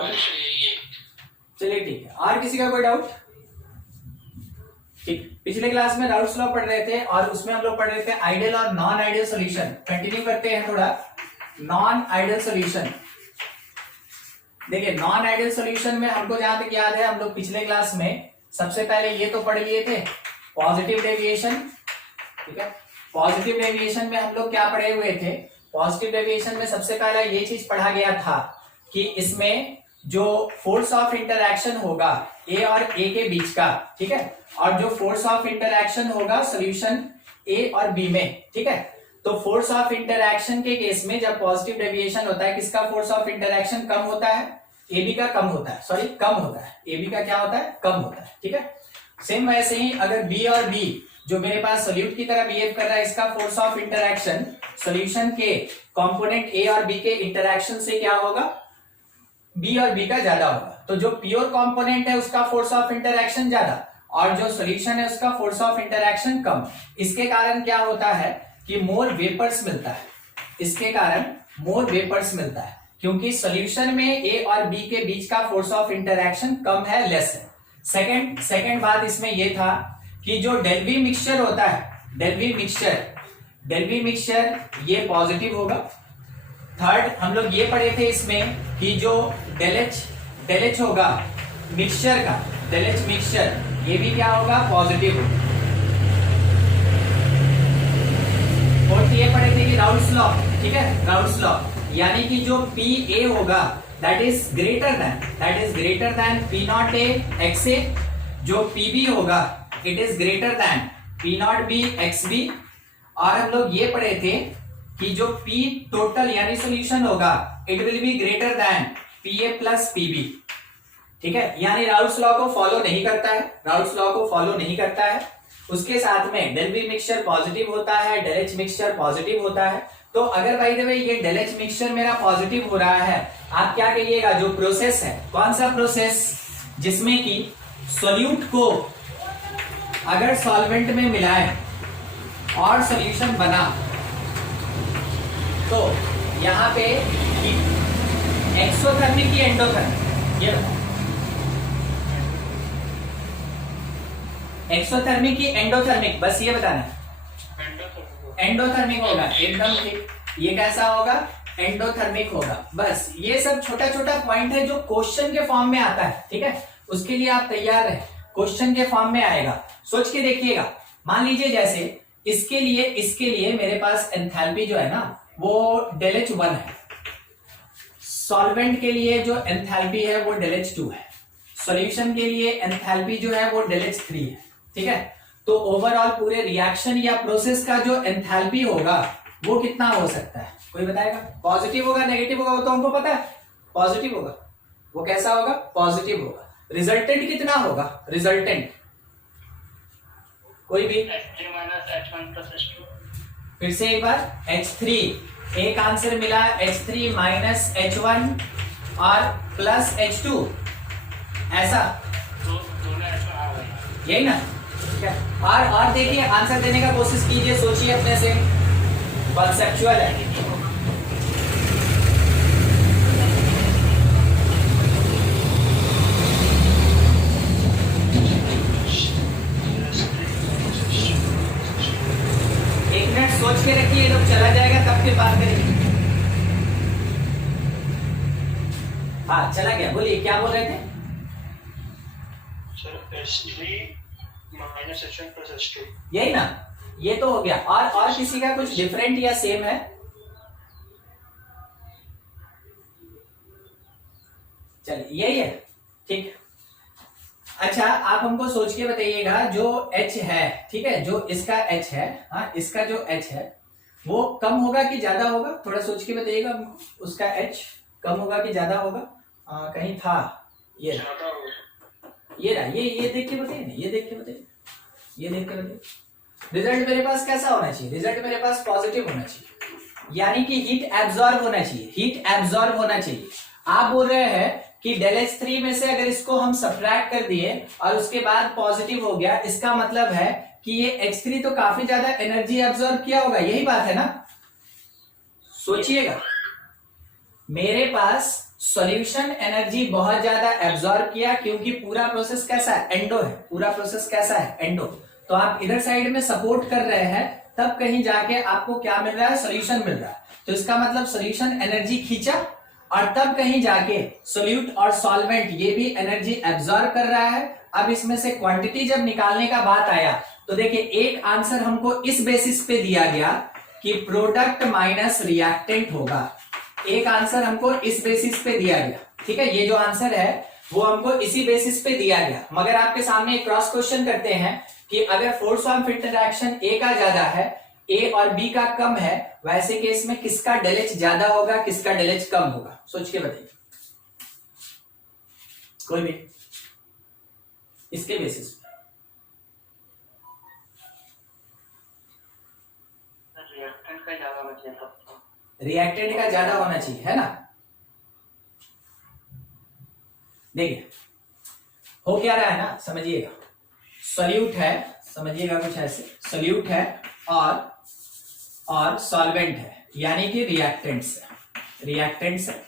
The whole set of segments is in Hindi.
और चलिए ठीक है, और किसी का कोई डाउट? ठीक, पिछले क्लास में राउल्स लॉ पढ़ रहे थे और उसमें हम लोग पढ़ रहे थे आइडियल और नॉन आइडियल सॉल्यूशन। कंटिन्यू करते हैं थोड़ा। नॉन आइडियल सॉल्यूशन, देखिए नॉन आइडियल सॉल्यूशन में हमको जहां तक याद है हम लोग पिछले क्लास में सबसे पहले ये तो पढ़ लिए थे पॉजिटिव डेविएशन। ठीक है, पॉजिटिव डेविएशन में हम लोग क्या पढ़े हुए थे? पॉजिटिव डेविएशन में सबसे पहले ये चीज पढ़ा गया था कि इसमें जो फोर्स ऑफ इंटरएक्शन होगा ए और ए के बीच का, ठीक है, और जो फोर्स ऑफ इंटरएक्शन होगा सॉल्यूशन ए और बी में, ठीक है, तो फोर्स ऑफ इंटरएक्शन के केस में जब पॉजिटिव डेविएशन होता है किसका फोर्स ऑफ इंटरएक्शन कम होता है? ए बी का कम होता है, सॉरी कम होता है, ए बी का क्या होता है? कम होता है। ठीक है, सेम वैसे ही अगर बी और बी जो मेरे पास सोल्यूट की तरह बिहेव कर रहा है इसका फोर्स ऑफ इंटरएक्शन सॉल्यूशन के कंपोनेंट ए और बी के इंटरएक्शन से क्या होगा? बी और बी का ज्यादा होगा। तो जो प्योर कंपोनेंट है उसका फोर्स ऑफ इंटरएक्शन ज्यादा और जो सॉल्यूशन है उसका फोर्स ऑफ इंटरएक्शन कम। इसके कारण क्या होता है कि मोर वेपर्स मिलता है, इसके कारण मोर वेपर्स मिलता है क्योंकि सॉल्यूशन में ए और बी के बीच का फोर्स ऑफ इंटरएक्शन कम है, लेस है। सेकंड बात इसमें यह था कि जो डेल्वी मिक्सचर होता है, डेल्वी मिक्सचर ये पॉजिटिव होगा। थर्ड हम लोग ये पढ़े थे इसमें कि जो डेल होगा मिक्सचर का, डेल मिक्सचर ये भी क्या होगा? पॉजिटिव होगा। और ये पढ़े थे कि राउल्स लॉ, ठीक है, राउल्स लॉ यानी कि जो पी ए होगा that is greater than P not A X A, जो पी बी होगा it is greater than P not B X B. और हम लोग ये पढ़े थे कि जो पी टोटल यानी सॉल्यूशन होगा it will be greater than P A plus P B. ठीक है, यानी राउल्स लॉ को फॉलो नहीं करता है, राउल्स लॉ को फॉलो नहीं करता है। उसके साथ में डेल बी मिक्सचर पॉजिटिव होता है, डेल एच मिक्सचर पॉजिटिव होता है। तो अगर बाय द वे ये डेल एच मिक्सचर मेरा पॉजिटिव हो रहा है, आप क्या कहिएगा? जो प्रोसेस है, कौन सा प्रोसेस? जिसमें कि सॉल्यूट को अगर सॉल्वेंट में मिलाएं और सॉल्यूशन बना तो यहां पे एक्सोथर्मिक की एंडोथर्मिक, ये बताओ एक्सोथर्मिक की एंडोथर्मिक, बस ये बताना है। एंडोथर्मिक होगा, एकदम ठीक। ये कैसा होगा? एंडोथर्मिक होगा। बस ये सब छोटा छोटा पॉइंट है जो क्वेश्चन के फॉर्म में आता है। ठीक है, उसके लिए आप तैयार रहे, क्वेश्चन के फॉर्म में आएगा। सोच के देखिएगा, मान लीजिए जैसे इसके लिए मेरे पास एंथैल्पी जो है ना वो डेल एच 1 है, सॉल्वेंट के लिए जो एंथैल्पी है वो डेल एच 2 है, सॉल्यूशन के लिए एंथैल्पी जो है वो डेल एच 3 है। ठीक है, तो ओवरऑल पूरे रिएक्शन या प्रोसेस का जो एंथैल्पी होगा वो कितना हो सकता है? कोई बताएगा? पॉजिटिव होगा, नेगेटिव होगा, वो तो हमको पता है। पॉजिटिव होगा। वो कैसा होगा? पॉजिटिव होगा। रिजल्टेंट कितना होगा? रिजल्टेंट कोई भी? फिर से एक बार, H3, एक आंसर मिला H3 माइनस H1 और प्लस H2, ऐसा यही ना? और देखिए आंसर देने का कोशिश कीजिए, सोचिए अपने से, कॉन्सेप्चुअल है। एक मिनट सोच के रखिए, लोग चला जाएगा तब फिर बात करेंगे। हाँ चला गया, बोलिए क्या बोल रहे थे? माइनस H1 प्लस H2, यही ना? ये तो हो गया। और किसी का कुछ डिफरेंट या सेम है? चलिए यही है, ठीक। अच्छा आप हमको सोच के बताइएगा, जो H है, ठीक है, जो इसका H है, हाँ इसका जो H है वो कम होगा कि ज्यादा होगा? थोड़ा सोच के बताइएगा हमको, उसका H कम होगा कि ज्यादा होगा? कहीं था ये रहा, ये देख के बताइए ना, ये देख के बताइए। रिजल्ट मेरे पास कैसा होना चाहिए? रिजल्ट मेरे पास पॉजिटिव होना चाहिए, यानी कि हीट एब्जॉर्ब होना चाहिए, आप बोल रहे हैं कि डेल एच 3 में से अगर इसको हम सब्ट्रैक्ट कर दिए और उसके बाद पॉजिटिव हो गया, इसका मतलब है कि ये H3 तो काफी ज्यादा एनर्जी एब्जॉर्ब किया होगा, यही बात है ना? सोचिएगा, मेरे पास सॉल्यूशन एनर्जी बहुत ज्यादा एब्जॉर्ब किया, क्योंकि पूरा प्रोसेस कैसा है, एंडो है, पूरा प्रोसेस कैसा है, एंडो। तो आप इधर साइड में सपोर्ट कर रहे हैं, तब कहीं जाके आपको क्या मिल रहा है, सॉल्यूशन मिल रहा है। तो इसका मतलब सॉल्यूशन एनर्जी खींचा, और तब कहीं जाके सोल्यूट और सॉल्वेंट ये भी एनर्जी एब्जॉर्ब कर रहा है। अब इसमें से क्वांटिटी जब निकालने का बात आया, तो देखिए एक आंसर हमको इस बेसिस पे दिया गया कि प्रोडक्ट माइनस रिएक्टेंट होगा। एक आंसर हमको इस बेसिस पे दिया गया, ठीक है, ये जो आंसर है वो हमको इसी बेसिस पे दिया गया। मगर आपके सामने एक क्रॉस क्वेश्चन करते हैं कि अगर फोर्स ऑफ इंटरैक्शन ए का ज्यादा है, ए और बी का कम है, वैसे केस में किसका डेल एच ज्यादा होगा, किसका डेल एच कम होगा, सोच के बताइए कोई भी इसके बेसिस पे। रिएक्टेंट का ज्यादा होना चाहिए तब तो। रिएक्टेंट का ज्यादा होना चाहिए, है ना। देखिए हो क्या रहा है ना, समझिएगा। सॉल्यूट है, समझिएगा कुछ ऐसे, सॉल्यूट है और सॉल्वेंट है, यानी कि रिएक्टेंट्स है, रिएक्टेंट्स है।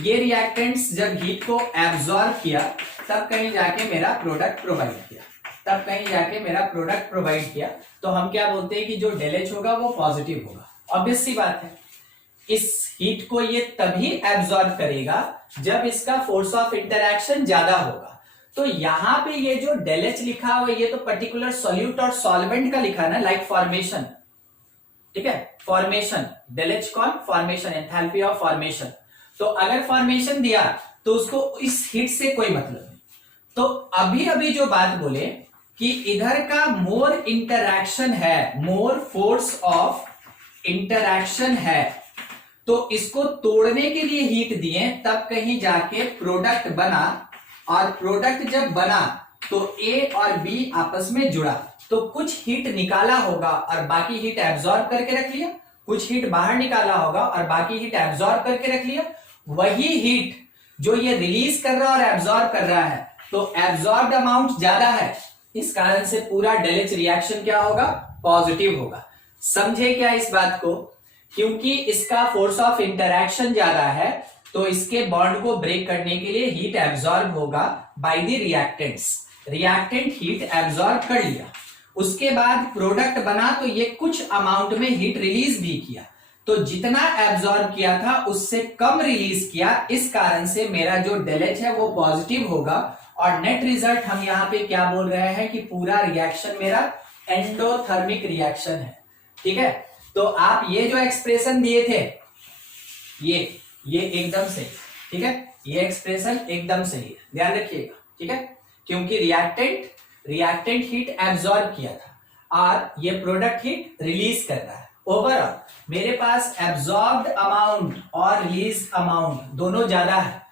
ये रिएक्टेंट्स जब हीट को एब्जॉर्ब किया, तब कहीं जाके मेरा प्रोडक्ट प्रोवाइड किया, तब कहीं जाके मेरा प्रोडक्ट प्रोवाइड किया। तो हम क्या बोलते हैं कि जो डेल एच होगा वो पॉजिटिव होगा। ऑब्वियस सी बात है, इस हीट को ये तभी एब्जॉर्ब करेगा जब इसका फोर्स ऑफ इंटरैक्शन ज्यादा होगा। तो यहां पे ये जो डेल एच लिखा हुआ, ये तो पर्टिकुलर सॉल्यूट और सॉल्वेंट का लिखा है ना, लाइक फॉर्मेशन, ठीक है, फॉर्मेशन, डेल एच कौन, फॉर्मेशन, एंथैल्पी ऑफ फॉर्मेशन। तो अगर फॉर्मेशन दिया तो उसको इस हीट से कोई मतलब नहीं। तो अभी अभी जो बात बोले कि इधर का मोर इंटरैक्शन है, मोर फोर्स ऑफ इंटरैक्शन है, तो इसको तोड़ने के लिए हीट दिए, तब कहीं जाके प्रोडक्ट बना, और प्रोडक्ट जब बना तो ए और बी आपस में जुड़ा, तो कुछ हीट निकाला होगा और बाकी हीट एब्जॉर्ब करके रख लिया, कुछ हीट बाहर निकाला होगा और बाकी हीट एब्जॉर्ब करके रख लिया। वही हीट जो ये रिलीज कर रहा है और एब्जॉर्ब कर रहा है, तो एब्जॉर्ब्ड अमाउंट ज्यादा है, इस कारण से पूरा डेल एच रिएक्शन क्या होगा, पॉजिटिव होगा। समझे क्या इस बात को, क्योंकि इसका फोर्स ऑफ इंटरैक्शन ज्यादा है, तो इसके बॉन्ड को ब्रेक करने के लिए हीट एब्जॉर्ब होगा by the reactants. Reactant heat absorb कर लिया, उसके बाद प्रोडक्ट बना, तो ये कुछ अमाउंट में हीट रिलीज भी किया, तो जितना एब्जॉर्ब किया था उससे कम रिलीज किया, इस कारण से मेरा जो डेल एच है वो पॉजिटिव होगा। और नेट रिजल्ट हम यहाँ पे क्या बोल रहे हैं कि पूरा रिएक्शन मेरा एंडोथर्मिक रिएक्शन है, ठीक है। तो आप ये जो एक्सप्रेशन दिए थे, ये एकदम सही, ठीक है, ये एक्सप्रेशन एकदम सही है, ध्यान रखिएगा, ठीक है, क्योंकि रिएक्टेंट हीट एब्जॉर्ब किया था और ये प्रोडक्ट हीट रिलीज कर रहा है। ओवरऑल मेरे पास एब्जॉर्ब्ड अमाउंट और रिलीज अमाउंट दोनों ज्यादा है,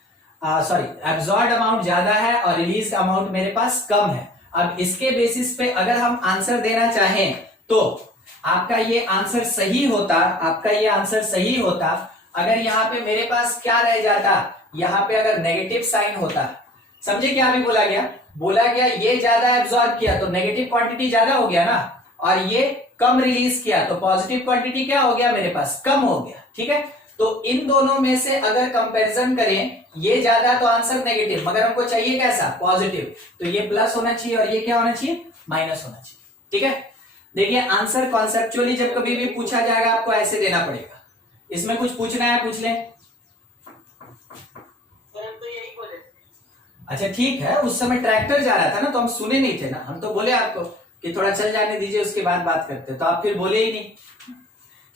सॉरी, एब्जॉर्ब्ड अमाउंट ज्यादा है और रिलीज अमाउंट मेरे पास कम है। अब इसके बेसिस पे अगर हम आंसर देना चाहें, तो आपका ये आंसर सही होता, आपका ये आंसर सही होता अगर यहाँ पे मेरे पास क्या रह जाता, यहाँ पे अगर नेगेटिव साइन होता। समझे क्या अभी बोला गया, बोला गया ये ज्यादा एब्जॉर्ब किया तो नेगेटिव क्वांटिटी ज्यादा हो गया ना, और ये कम रिलीज किया तो पॉजिटिव क्वांटिटी क्या हो गया, मेरे पास कम हो गया, ठीक है। तो इन दोनों में से अगर कंपैरिजन करें, ये ज्यादा तो आंसर नेगेटिव, मगर हमको चाहिए कैसा, पॉजिटिव, तो ये प्लस होना चाहिए और ये क्या होना चाहिए, माइनस होना चाहिए, ठीक है। देखिए आंसर कॉन्सेप्चुअली जब कभी भी पूछा जाएगा आपको ऐसे देना पड़ेगा। इसमें कुछ पूछना है पूछ लें। अच्छा ठीक है, उस समय ट्रैक्टर जा रहा था ना, तो हम सुने नहीं थे ना, हम तो बोले आपको कि थोड़ा चल जाने दीजिए उसके बाद बात करते, तो आप फिर बोले ही नहीं।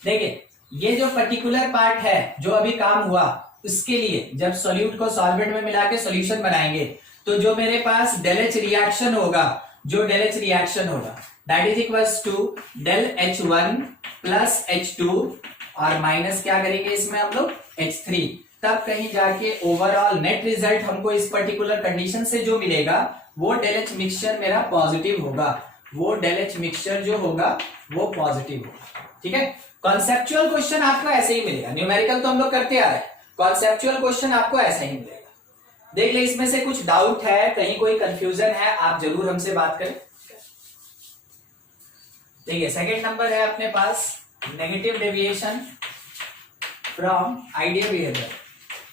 देखिए ये जो पर्टिकुलर पार्ट है जो अभी काम हुआ, उसके लिए जब सॉल्यूट को सॉल्वेंट में मिला के सॉल्यूशन बनाएंगे, तो जो मेरे पास डेल एच रिएक्शन होगा, जो डेल एच रिएक्शन होगा that is equals to del H1 plus H2 और माइनस क्या करेंगे इसमें हम लोग H3, तब कहीं जाके ओवरऑल नेट रिजल्ट हमको इस पर्टिकुलर कंडीशन से जो मिलेगा वो डेल एच मिक्सचर मेरा पॉजिटिव होगा, वो डेल एच मिक्सचर जो होगा वो पॉजिटिव होगा, ठीक है। कॉन्सेप्चुअल क्वेश्चन आपको ऐसे ही मिलेगा, न्यूमेरिकल तो हम लोग करते आ रहे हैं, कॉन्सेप्चुअल क्वेश्चन आपको ऐसा ही मिलेगा। देख ले इसमें से कुछ डाउट है, कहीं कोई कंफ्यूजन है, आप जरूर हमसे बात करें। देखिए सेकंड नंबर है अपने पास negative deviation from ideal behaviour.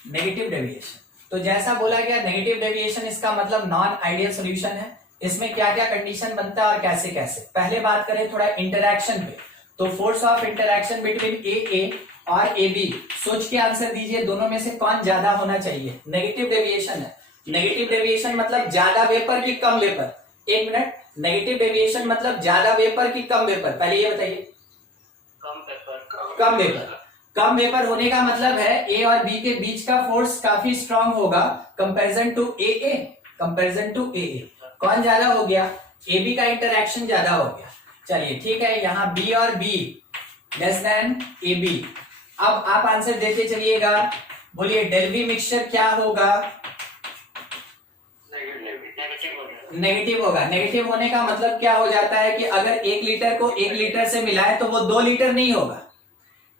Negative deviation. तो जैसा बोला गया नेगेटिव डेविएशन इसका मतलब नॉन आइडियल सॉल्यूशन है। इसमें क्या क्या कंडीशन बनता है और कैसे कैसे। पहले बात करें थोड़ा इंटरैक्शन पे, तो फोर्स ऑफ इंटरैक्शन बिटवीन ए और ए बी, सोच के आंसर दीजिए दोनों में से कौन ज्यादा होना चाहिए। नेगेटिव डेविएशन है, नेगेटिव डेविएशन मतलब ज्यादा वेपर की कम वेपर। एक मिनट, नेगेटिव डेविएशन मतलब ज्यादा वेपर की कम वेपर, पहले ये बताइए। कम वेपर, कम वेपर होने का मतलब है ए और बी के बीच का फोर्स काफी स्ट्रांग होगा comparison to A, comparison to A. कौन ज्यादा हो गया, ए बी का इंटरैक्शन ज्यादा हो गया। चलिए ठीक है, यहाँ बी और B less than A B. अब आप आंसर देते चलिएगा, बोलिए डेल बी मिक्सचर क्या होगा। नेगेटिव होगा। नेगेटिव होने का मतलब क्या हो जाता है कि अगर 1 लीटर को 1 लीटर से मिलाए तो वो 2 लीटर नहीं होगा।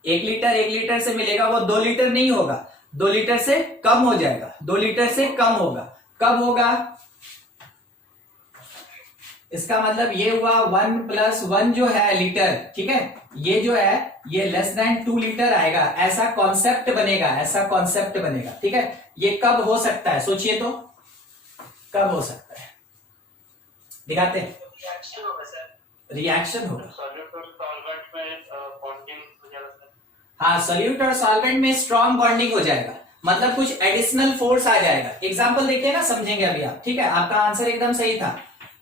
1 लीटर से मिलेगा वो 2 लीटर नहीं होगा, 2 लीटर से कम हो जाएगा, 2 लीटर से कम होगा। कब होगा, इसका मतलब ये हुआ 1 + 1 जो है लीटर, ठीक है, ये जो है ये लेस देन 2 लीटर आएगा। ऐसा कॉन्सेप्ट बनेगा, ऐसा कॉन्सेप्ट बनेगा, ठीक है। ये कब हो सकता है, सोचिए तो कब हो सकता है, दिखाते हैं। रिएक्शन होगा। हाँ, सोल्यूट और सॉल्वेंट में स्ट्रॉन्ग बॉन्डिंग हो जाएगा, मतलब कुछ एडिशनल फोर्स आ जाएगा। एग्जांपल देखिए ना, समझेंगे अभी आप, ठीक है। आपका आंसर एकदम सही था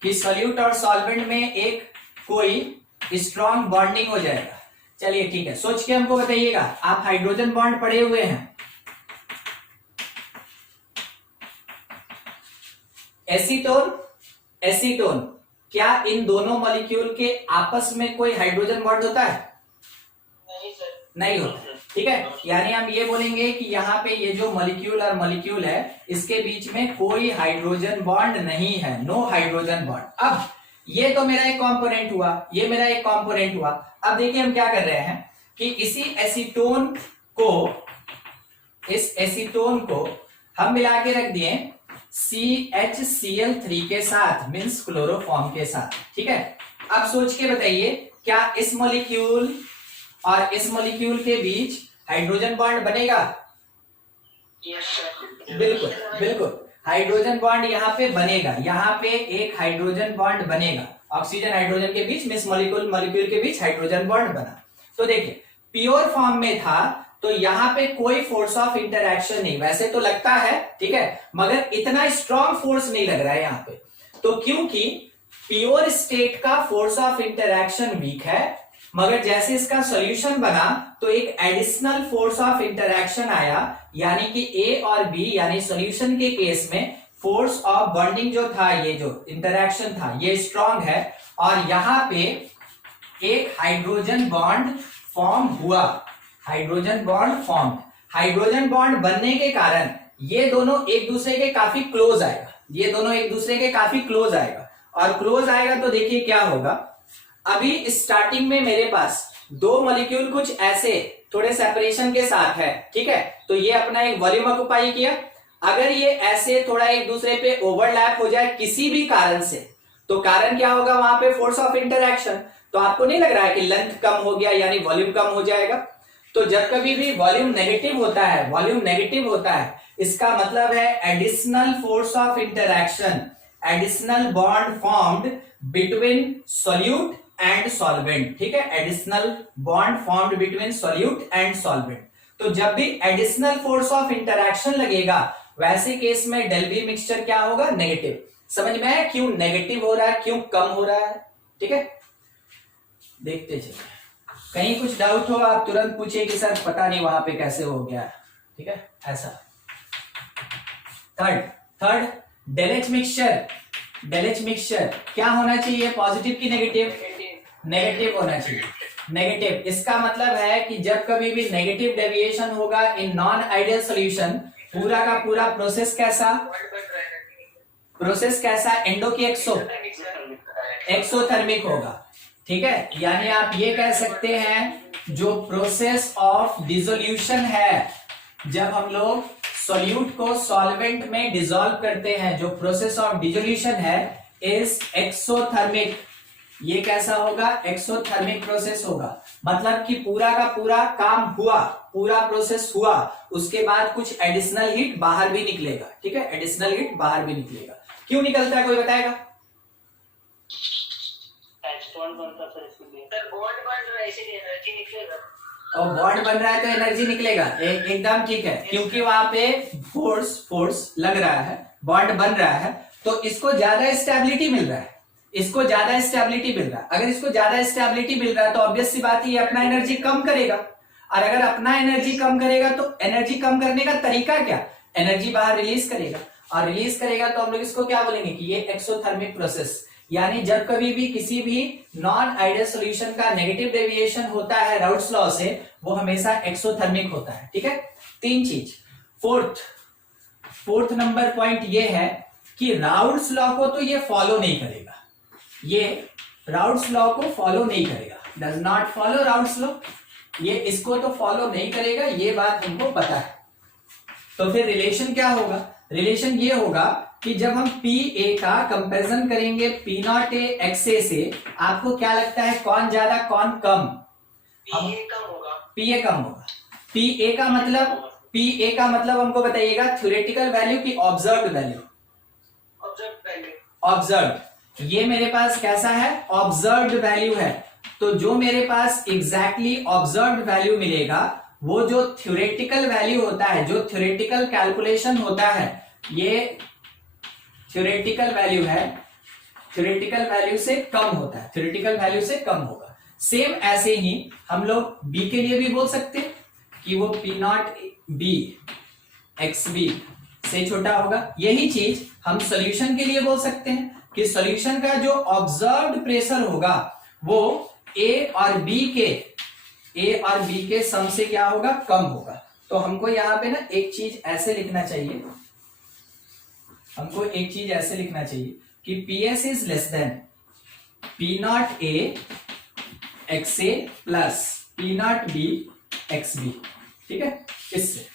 कि सोल्यूट और सॉल्वेंट में एक कोई स्ट्रॉन्ग बॉन्डिंग हो जाएगा। चलिए ठीक है, सोच के हमको बताइएगा। आप हाइड्रोजन बॉन्ड पढ़े हुए हैं, एसीटोन, एसीटोन, क्या इन दोनों मॉलिक्यूल के आपस में कोई हाइड्रोजन बॉन्ड होता है? नहीं सर, नहीं होता, ठीक है। यानी हम ये बोलेंगे कि यहाँ पे ये जो मॉलिक्यूल और मॉलिक्यूल है इसके बीच में कोई हाइड्रोजन बॉन्ड नहीं है, नो हाइड्रोजन बॉन्ड। अब ये तो मेरा एक कंपोनेंट हुआ, ये मेरा एक कंपोनेंट हुआ। अब देखिए हम क्या कर रहे हैं कि इसी एसीटोन को, इस एसीटोन को हम मिला के रख दिए CHCl3 के साथ, मींस क्लोरोफॉर्म के साथ, ठीक है। अब सोच के बताइए, क्या इस मॉलिक्यूल और इस मॉलिक्यूल के बीच हाइड्रोजन बॉन्ड बनेगा? बिल्कुल बिल्कुल, हाइड्रोजन बॉन्ड यहाँ पे बनेगा, यहाँ पे एक हाइड्रोजन बॉन्ड बनेगा, ऑक्सीजन हाइड्रोजन के बीच, मिस मॉलिक्यूल मॉलिक्यूल के बीच हाइड्रोजन बॉन्ड बना। तो देखिए प्योर फॉर्म में था तो यहाँ पे कोई फोर्स ऑफ इंटरैक्शन नहीं, वैसे तो लगता है, ठीक है, मगर इतना स्ट्रॉन्ग फोर्स नहीं लग रहा है यहाँ पे। तो क्योंकि प्योर स्टेट का फोर्स ऑफ इंटरैक्शन वीक है, मगर जैसे इसका सॉल्यूशन बना तो एक एडिशनल फोर्स ऑफ इंटरैक्शन आया, यानी कि ए और बी यानी सॉल्यूशन के केस में फोर्स ऑफ बॉन्डिंग जो था, ये जो इंटरैक्शन था ये स्ट्रॉन्ग है, और यहाँ पे एक हाइड्रोजन बॉन्ड फॉर्म हुआ, hydrogen bond form. Hydrogen bond बनने के कारण ये दोनों एक दूसरे के काफी क्लोज आएगा, ये दोनों एक दूसरे के काफी क्लोज आएगा, और क्लोज आएगा तो देखिए क्या होगा। अभी स्टार्टिंग में मेरे पास दो मॉलिक्यूल कुछ ऐसे थोड़े सेपरेशन के साथ है, ठीक है, तो ये अपना एक वॉल्यूम ऑक्युपाई किया। अगर ये ऐसे थोड़ा एक दूसरे पे ओवरलैप हो जाए किसी भी कारण से, तो कारण क्या होगा वहां पे? Force of interaction. तो आपको नहीं लग रहा है कि लेंथ कम हो गया यानी वॉल्यूम कम हो जाएगा? तो जब कभी भी वॉल्यूम नेगेटिव होता है, वॉल्यूम नेगेटिव होता है, इसका मतलब है additional force of interaction, additional bond formed between solute and solvent, ठीक है, additional bond formed between solute and solvent. तो जब भी एडिशनल फोर्स ऑफ इंटरैक्शन लगेगा वैसे केस में डेल बी मिक्सचर क्या होगा? नेगेटिव। समझ में है क्यों नेगेटिव हो रहा है, क्यों कम हो रहा है? ठीक है, देखते चलिए। कहीं कुछ डाउट हो आप तुरंत पूछिए कि सर पता नहीं वहां पे कैसे हो गया, ठीक है, ऐसा। थर्ड डेलएच मिक्सचर, डेलएच मिक्सचर क्या होना चाहिए? पॉजिटिव की नेगेटिव? नेगेटिव होना चाहिए, नेगेटिव। इसका मतलब है कि जब कभी भी नेगेटिव डेविएशन होगा इन नॉन आइडियल सॉल्यूशन, पूरा का पूरा प्रोसेस कैसा? प्रोसेस कैसा? एंडो की एक्सोथर्मिक होगा, ठीक है। यानी आप ये कह सकते हैं जो प्रोसेस ऑफ डिसोल्यूशन है, जब हम लोग सॉल्यूट को सॉल्वेंट में डिसॉल्व करते हैं, जो प्रोसेस ऑफ डिसोल्यूशन है इज एक्सोथर्मिक, ये कैसा होगा, एक्सोथर्मिक प्रोसेस होगा। मतलब कि पूरा का पूरा काम हुआ, पूरा प्रोसेस हुआ, उसके बाद कुछ एडिशनल हीट बाहर भी निकलेगा। ठीक है, एडिशनल हीट बाहर भी निकलेगा। क्यों निकलता है, कोई बताएगा? बॉन्ड बनता सर, इसलिए सर बॉन्ड बन रहा है इसीलिए एनर्जी निकलेगा। और बॉन्ड बन रहा है तो एनर्जी निकलेगा, एकदम ठीक है, क्योंकि वहां पे फोर्स लग रहा है, बॉन्ड बन रहा है, तो इसको ज्यादा स्टेबिलिटी मिल रहा है, इसको ज्यादा स्टेबिलिटी मिल रहा है। अगर इसको ज्यादा स्टेबिलिटी मिल रहा है तो ऑब्वियस सी बात है ये अपना एनर्जी कम करेगा, और अगर अपना एनर्जी कम करेगा तो एनर्जी कम करने का तरीका क्या, एनर्जी बाहर रिलीज करेगा, और रिलीज करेगा तो हम लोग इसको क्या बोलेंगे कि ये एक्सोथर्मिक प्रोसेस। यानी जब कभी भी किसी भी नॉन आइडियल सॉल्यूशन का नेगेटिव डेविएशन होता है राउट्स लॉ से, वो हमेशा एक्सोथर्मिक होता है। ठीक है, तीन चीज। फोर्थ नंबर पॉइंट ये है कि राउट्स लॉ को तो ये फॉलो नहीं करेगा, ये राउट्स लॉ को फॉलो नहीं करेगा, does not follow routes law, ये इसको तो फॉलो नहीं करेगा, ये बात हमको पता है। तो फिर रिलेशन क्या होगा, रिलेशन ये होगा कि जब हम पी ए का कंपैरिजन करेंगे पी नॉट ए एक्स ए से, आपको क्या लगता है कौन ज्यादा कौन कम? पी ए कम होगा, पी ए कम होगा। पी ए का मतलब हमको बताइएगा थ्योरेटिकल वैल्यू की ऑब्जर्व्ड वैल्यू? ऑब्जर्व्ड। ये मेरे पास कैसा है, ऑब्जर्व्ड वैल्यू है। तो जो मेरे पास एग्जैक्टली ऑब्जर्व्ड वैल्यू मिलेगा, वो जो थ्योरेटिकल वैल्यू होता है, जो थ्योरेटिकल कैलकुलेशन होता है, ये थ्योरेटिकल वैल्यू है, थ्योरेटिकल वैल्यू से कम होता है, थ्योरेटिकल वैल्यू से कम होगा। सेम ऐसे ही हम लोग बी के लिए भी बोल सकते हैं कि वो P not B X B से छोटा होगा। यही चीज हम सॉल्यूशन के लिए बोल सकते हैं कि सॉल्यूशन का जो ऑब्जर्व्ड प्रेशर होगा वो ए और बी के सम से क्या होगा, कम होगा। तो हमको यहाँ पे ना एक चीज ऐसे लिखना चाहिए, हमको एक चीज ऐसे लिखना चाहिए कि P S is less than P not A X A plus P not B X B. ठीक है, इससे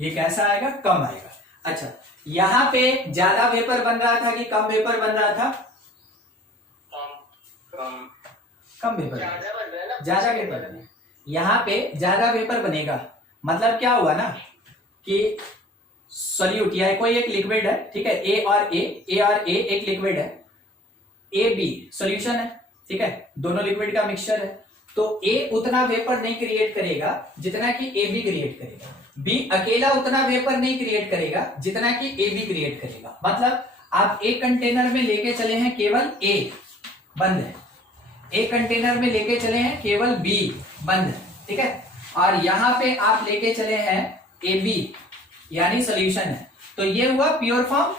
ये कैसा आएगा, कम आएगा। अच्छा, यहां पे ज्यादा वेपर बन रहा था कि कम वेपर बन रहा था? कम वेपर, ज्यादा वेपर बने। यहां पे ज्यादा वेपर बनेगा, मतलब क्या हुआ ना कि सॉल्यूट या कोई एक लिक्विड है, ठीक है, ए और ए एक लिक्विड है, ए बी सॉल्यूशन है, ठीक है, दोनों लिक्विड का मिक्सचर है। तो ए उतना वेपर नहीं क्रिएट करेगा जितना कि ए बी क्रिएट करेगा, बी अकेला उतना वेपर नहीं क्रिएट करेगा जितना कि ए बी क्रिएट करेगा। मतलब आप एक कंटेनर में लेके चले हैं केवल ए बंद है, एक कंटेनर में लेके चले हैं केवल बी बंद है, ठीक है, और यहां पे आप लेके चले हैं ए बी यानी सॉल्यूशन है। तो ये हुआ प्योर फॉर्म,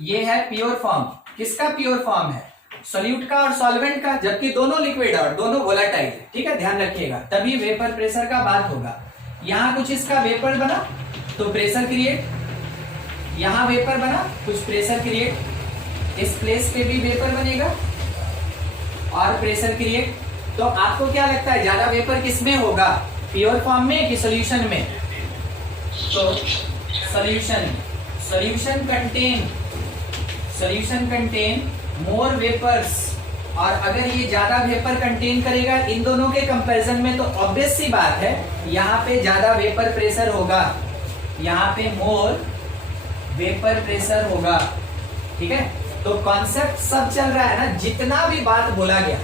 ये है प्योर फॉर्म। किसका प्योर फॉर्म है, सॉल्यूट का और सॉल्वेंट का, जबकि दोनों लिक्विड और दोनों वोलेटाइल है। ठीक है, ध्यान रखिएगा, तभी वेपर प्रेशर का बात होगा। यहां कुछ इसका वेपर बना तो प्रेशर क्रिएट, यहां वेपर बना कुछ प्रेशर क्रिएट, इस प्लेस पे भी वेपर बनेगा और प्रेशर क्रिएट। तो आपको क्या लगता है ज्यादा वेपर किसमें होगा, प्योर फॉर्म में कि सॉल्यूशन में? तो सॉल्यूशन कंटेन मोर वेपर्स, और अगर ये ज्यादा वेपर कंटेन करेगा इन दोनों के कंपैरिजन में, तो ऑब्वियस सी बात है यहाँ पे ज्यादा वेपर प्रेशर होगा, यहाँ पे मोर वेपर प्रेशर होगा। ठीक है, तो कॉन्सेप्ट सब चल रहा है ना, जितना भी बात बोला गया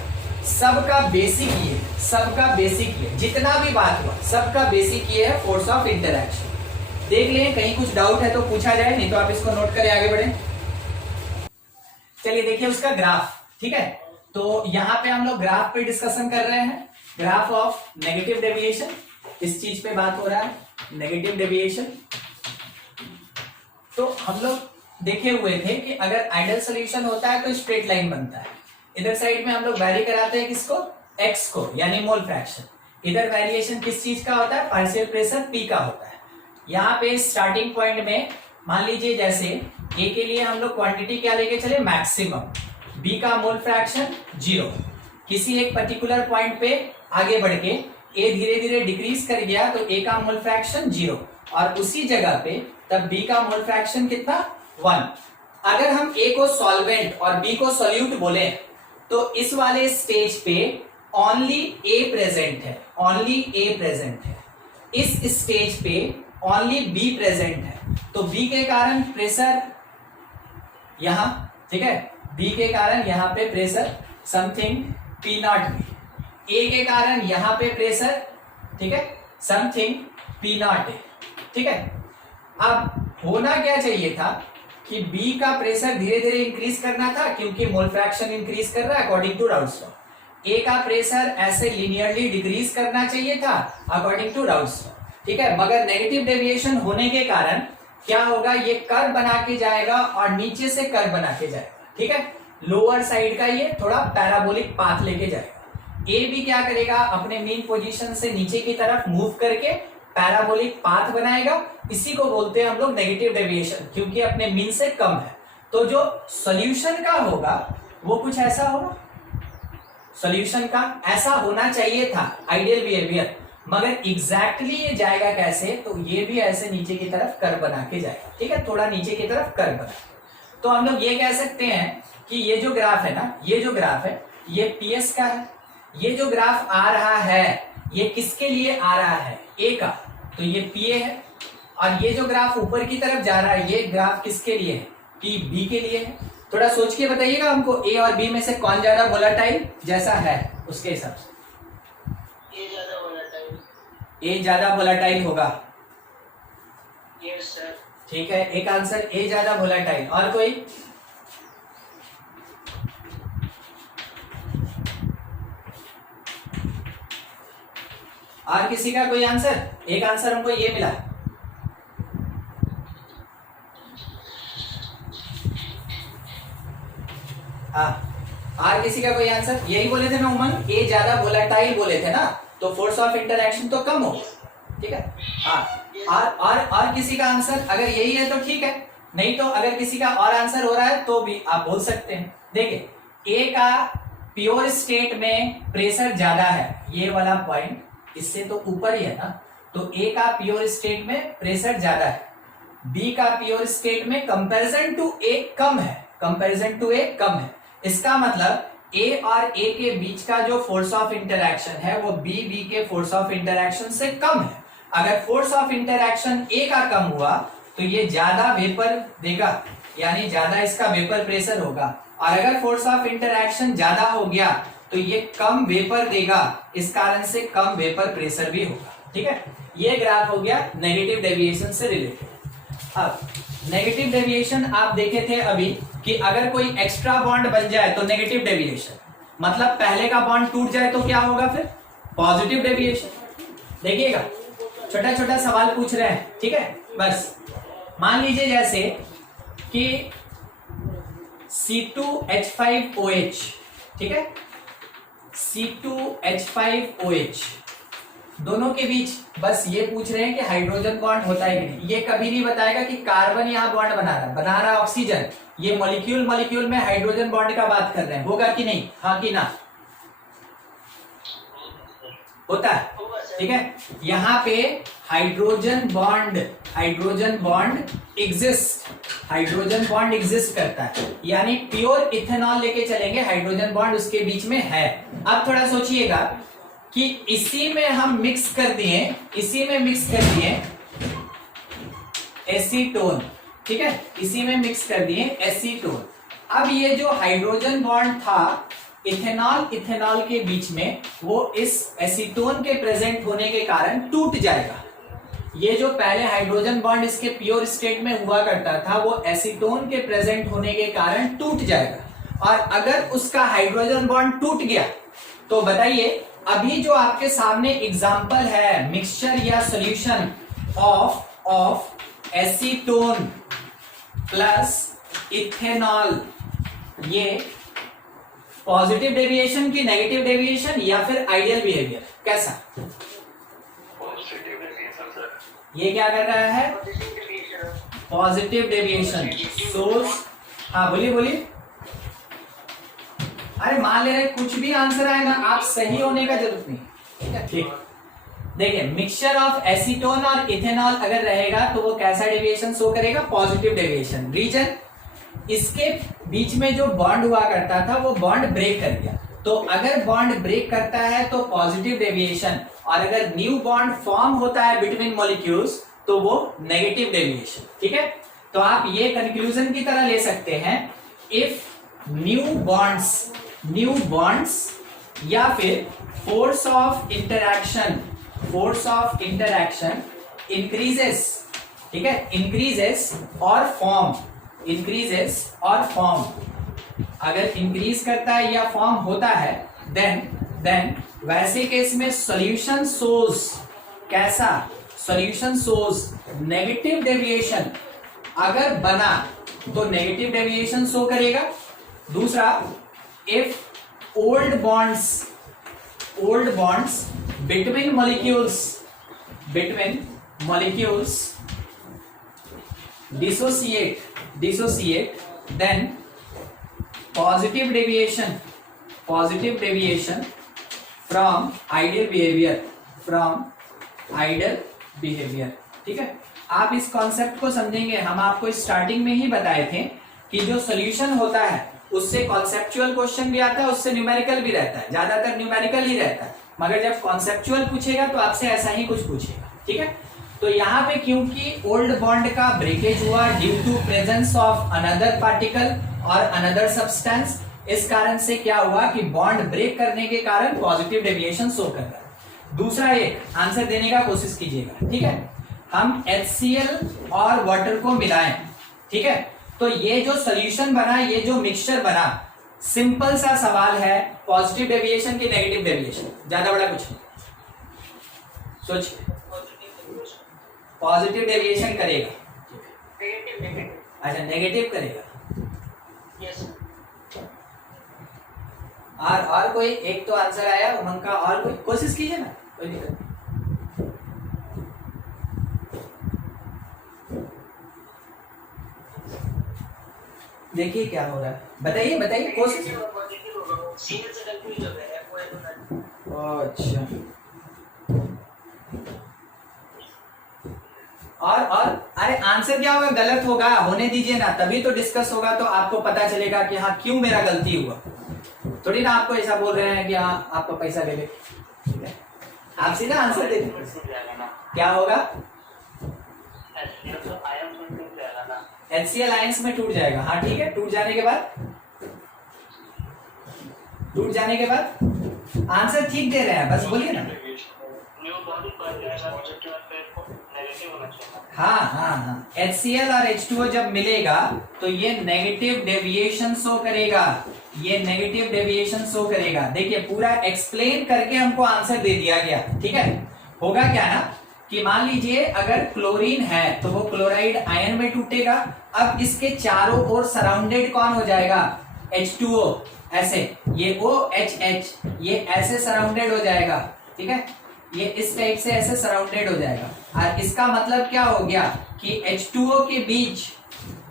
सबका बेसिक ये, सबका बेसिक ये, जितना भी बात हुआ सबका बेसिक ये है, फोर्स ऑफ इंटरैक्शन। देख लें, कहीं कुछ डाउट है तो पूछा जाए, नहीं तो आप इसको नोट करें, आगे बढ़े। चलिए देखिए उसका ग्राफ। ठीक है, तो यहाँ पे हम लोग ग्राफ पे डिस्कशन कर रहे हैं, ग्राफ ऑफ नेगेटिव डेविएशन, इस चीज पे बात हो रहा है, नेगेटिव डेविएशन। तो हम लोग देखे हुए थे कि अगर आइडियल सॉल्यूशन होता है तो स्ट्रेट लाइन बनता है। इधर साइड में हम लोग वैरी कराते हैं किसको, एक्स को, यानी मोल फ्रैक्शन। इधर वेरिएशन किस चीज का होता है, पार्शियल प्रेशर पी का होता है। यहाँ पे स्टार्टिंग पॉइंट में मान लीजिए जैसे ए के लिए हम लोग क्वांटिटी क्या लेके चले, मैक्सिमम, बी का मोल फ्रैक्शन 0। किसी एक पर्टिकुलर पॉइंट पे आगे बढ़ के ए धीरे धीरे डिक्रीज कर गया तो ए का मोल फ्रैक्शन 0, और उसी जगह पे तब बी का मोल फ्रैक्शन कितना, 1। अगर हम ए को सॉल्वेंट और बी को सॉल्यूट बोले तो इस वाले स्टेज पे ओनली ए प्रेजेंट है, ओनली ए प्रेजेंट है। इस स्टेज पे ओनली बी प्रेजेंट है, तो बी के कारण प्रेशर यहां, ठीक है, बी के कारण यहां पे pressure something P not B, A के कारण यहां पे प्रेशर, ठीक है, समथिंग पी नॉट ए, ठीक है। अब होना क्या चाहिए था कि बी का प्रेशर धीरे धीरे इंक्रीज करना था, क्योंकि मोल फ्रैक्शन इंक्रीज कर रहा है अकॉर्डिंग टू राउल्ट्स लॉ। ए का प्रेशर ऐसे लीनियरली डिक्रीज करना चाहिए था अकॉर्डिंग टू राउल्ट्स लॉ, ठीक है। मगर नेगेटिव डेविएशन होने के कारण क्या होगा, ये कर्व बना के जाएगा और नीचे से कर्व बना के जाएगा, ठीक है। लोअर साइड का ये थोड़ा पैराबोलिक पाथ लेके जाएगा। ए भी क्या करेगा, अपने मेन पोजीशन से नीचे की तरफ मूव करके पैराबोलिक पाथ बनाएगा। इसी को बोलते हैं हम लोग नेगेटिव डेविएशन, क्योंकि अपने मीन से कम है। तो जो सॉल्यूशन का होगा वो कुछ ऐसा होगा, सॉल्यूशन का ऐसा होना चाहिए था आइडियल बिहेवियर, मगर एग्जैक्टली ये जाएगा कैसे, तो ये भी ऐसे नीचे की तरफ कर्व बना के जाएगा, ठीक है, थोड़ा नीचे की तरफ कर्व बना। तो हम लोग ये कह सकते हैं कि ये जो ग्राफ है ना, ये जो ग्राफ है ये पीएस का है। ये जो ग्राफ आ रहा है ये किसके लिए आ रहा है, ए का, तो ये पीए है। और ये जो ग्राफ ऊपर की तरफ जा रहा है ये ग्राफ किसके लिए है, पी बी के लिए है। थोड़ा सोच के बताइएगा हमको, ए और बी में से कौन ज्यादा वोलेटाइल जैसा है उसके हिसाब से। ये ज्यादा वोलेटाइल, ए ज्यादा वोलेटाइल होगा, यस सर। ठीक है, एक आंसर ए ज्यादा वोलेटाइल। और कोई, और किसी का कोई आंसर? एक आंसर हमको ये मिला। और किसी का कोई आंसर? यही बोले थे ना उमंग, ए ज्यादा वोलेटाइल बोले थे ना, तो फोर्स ऑफ इंटरएक्शन तो कम हो, ठीक है। और किसी का आंसर अगर यही है तो ठीक है, नहीं तो अगर किसी का और आंसर हो रहा है तो भी आप बोल सकते हैं। देखिए, ए का प्योर स्टेट में प्रेशर ज्यादा है, ये वाला पॉइंट इससे तो ऊपर ही है ना, तो ए का प्योर स्टेट में प्रेशर ज्यादा है, बी का प्योर स्टेट में कंपैरिजन टू ए कम है, कंपैरिजन टू ए कम है। इसका मतलब ए और ए के बीच का जो फोर्स ऑफ इंटरएक्शन है वो बी के फोर्स ऑफ इंटरएक्शन से कम है। अगर फोर्स ऑफ इंटरएक्शन ए का कम हुआ तो ये ज्यादा वेपर देगा, यानी ज्यादा इसका वेपर प्रेशर होगा। और अगर फोर्स ऑफ इंटरएक्शन ज्यादा हो गया तो ये कम वेपर देगा, इस कारण से कम वेपर प्रेशर भी होगा, ठीक है। ये ग्राफ हो गया नेगेटिव डेविएशन से रिलेटेड। अब नेगेटिव डेविएशन आप देखे थे अभी कि अगर कोई एक्स्ट्रा बॉन्ड बन जाए तो नेगेटिव डेविएशन, मतलब पहले का बॉन्ड टूट जाए तो क्या होगा, फिर पॉजिटिव डेविएशन। देखिएगा, छोटा छोटा सवाल पूछ रहे हैं, ठीक है। बस मान लीजिए जैसे कि C2H5OH, ठीक है, C2H5OH दोनों के बीच बस ये पूछ रहे हैं कि हाइड्रोजन बॉन्ड होता है कि नहीं। ये कभी नहीं बताएगा कि कार्बन यहाँ बॉन्ड बना रहा है ऑक्सीजन। ये मॉलिक्यूल में हाइड्रोजन बॉन्ड का बात कर रहे हैं, होगा कि नहीं, हाँ कि ना, होता है, ठीक है। यहाँ पे हाइड्रोजन बॉन्ड एग्जिस्ट करता है, यानी प्योर इथेनॉल लेके चलेंगे, हाइड्रोजन बॉन्ड उसके बीच में है। अब थोड़ा सोचिएगा कि इसी में हम मिक्स कर दिए एसीटोन, ठीक है, इसी में मिक्स कर दिए एसीटोन। अब ये जो हाइड्रोजन बॉन्ड था इथेनॉल के बीच में, वो इस एसीटोन के प्रेजेंट होने के कारण टूट जाएगा। ये जो पहले हाइड्रोजन बॉन्ड इसके प्योर स्टेट में हुआ करता था वो एसीटोन के प्रेजेंट होने के कारण टूट जाएगा। और अगर उसका हाइड्रोजन बॉन्ड टूट गया तो बताइए, अभी जो आपके सामने एग्जांपल है मिक्सचर या solution of acetone plus ethanol, ये पॉजिटिव डेविएशन की नेगेटिव डेविएशन या फिर आइडियल बिहेवियर, कैसा? ये क्या कर रहा है, पॉजिटिव डेविएशन सोर्स। हाँ बोलिए। अरे मान ले रहे कुछ भी आंसर आएगा, आप सही होने का जरूरत नहीं, ठीक है। ठीक, देखिए मिक्सचर ऑफ एसीटोन और इथेनॉल अगर रहेगा तो वो कैसा डेविएशन शो करेगा, पॉजिटिव डेविएशन। रीजन इसके बीच में जो बॉन्ड हुआ करता था वो बॉन्ड ब्रेक कर दिया। तो अगर बॉन्ड ब्रेक करता है तो पॉजिटिव डेविएशन, और अगर न्यू बॉन्ड फॉर्म होता है बिटवीन मॉलिक्यूल्स तो वो नेगेटिव डेविएशन। ठीक है, तो आप ये कंक्लूजन की तरह ले सकते हैं, इफ न्यू बॉन्ड्स या फिर फोर्स ऑफ इंटरैक्शन इंक्रीजेस, ठीक है, इंक्रीजेस और फॉर्म, अगर इंक्रीज करता है या फॉर्म होता है देन वैसे केस में सॉल्यूशन सोज कैसा, सॉल्यूशन सोज नेगेटिव डेविएशन। अगर बना तो नेगेटिव डेविएशन शो करेगा। दूसरा, if old bonds between molecules dissociate then positive deviation from ideal behavior। ठीक है, आप इस कॉन्सेप्ट को समझेंगे। हम आपको स्टार्टिंग में ही बताए थे कि जो सॉल्यूशन होता है उससे कॉन्सेप्चुअल क्वेश्चन भी आता है, उससे न्यूमेरिकल भी रहता है, ज्यादातर न्यूमेरिकल ही रहता है, मगर जब कॉन्सेप्चुअल पूछेगा तो आपसे ऐसा ही कुछ पूछेगा। ठीक है, तो यहाँ पे क्योंकि ओल्ड बॉन्ड का ब्रेकेज हुआ due to presence of another particle और अनदर सब्सटेंस, इस कारण से क्या हुआ कि बॉन्ड ब्रेक करने के कारण पॉजिटिव डेविएशन शो कर रहा है। दूसरा एक आंसर देने का कोशिश कीजिएगा। ठीक है, हम HCl और वाटर को मिलाएं, ठीक है, तो ये जो सॉल्यूशन बना, ये जो मिक्सचर बना, सिंपल सा सवाल है, पॉजिटिव डेविएशन की नेगेटिव डेविएशन, ज्यादा बड़ा कुछ नहीं। सोचिए, पॉजिटिव डेविएशन करेगा, अच्छा नेगेटिव करेगा। यस। और कोई एक तो आंसर आया उमंग का, और कोई कोशिश कीजिए ना, कोई दिक्कत नहीं। देखिए क्या हो रहा है, बताइए कोशिश। अच्छा, और अरे आंसर क्या होगा, गलत होगा, होने दीजिए ना, तभी तो डिस्कस होगा, तो आपको पता चलेगा कि हाँ क्यों मेरा गलती हुआ। थोड़ी ना आपको ऐसा बोल रहे हैं कि हाँ आपका पैसा ले ले, ठीक है, आप सीधा आंसर दे दीजिए। क्या होगा, HCl आयंस में टूट जाएगा। हाँ ठीक है, टूट जाने के बाद आंसर ठीक दे रहे हैं, बस बोलिए ना। हाँ, HCl और H2O जब मिलेगा तो ये नेगेटिव डेविएशन शो करेगा, देखिए पूरा एक्सप्लेन करके हमको आंसर दे दिया गया। ठीक है, होगा क्या ना कि मान लीजिए अगर क्लोरीन है तो वो क्लोराइड आयन में टूटेगा। अब इसके चारों ओर सराउंडेड कौन हो जाएगा, H2O, ऐसे, ये OHH, ये ऐसे सराउंडेड हो जाएगा। ठीक है, ये इस टाइप से ऐसे सराउंडेड हो जाएगा, और इसका मतलब क्या हो गया कि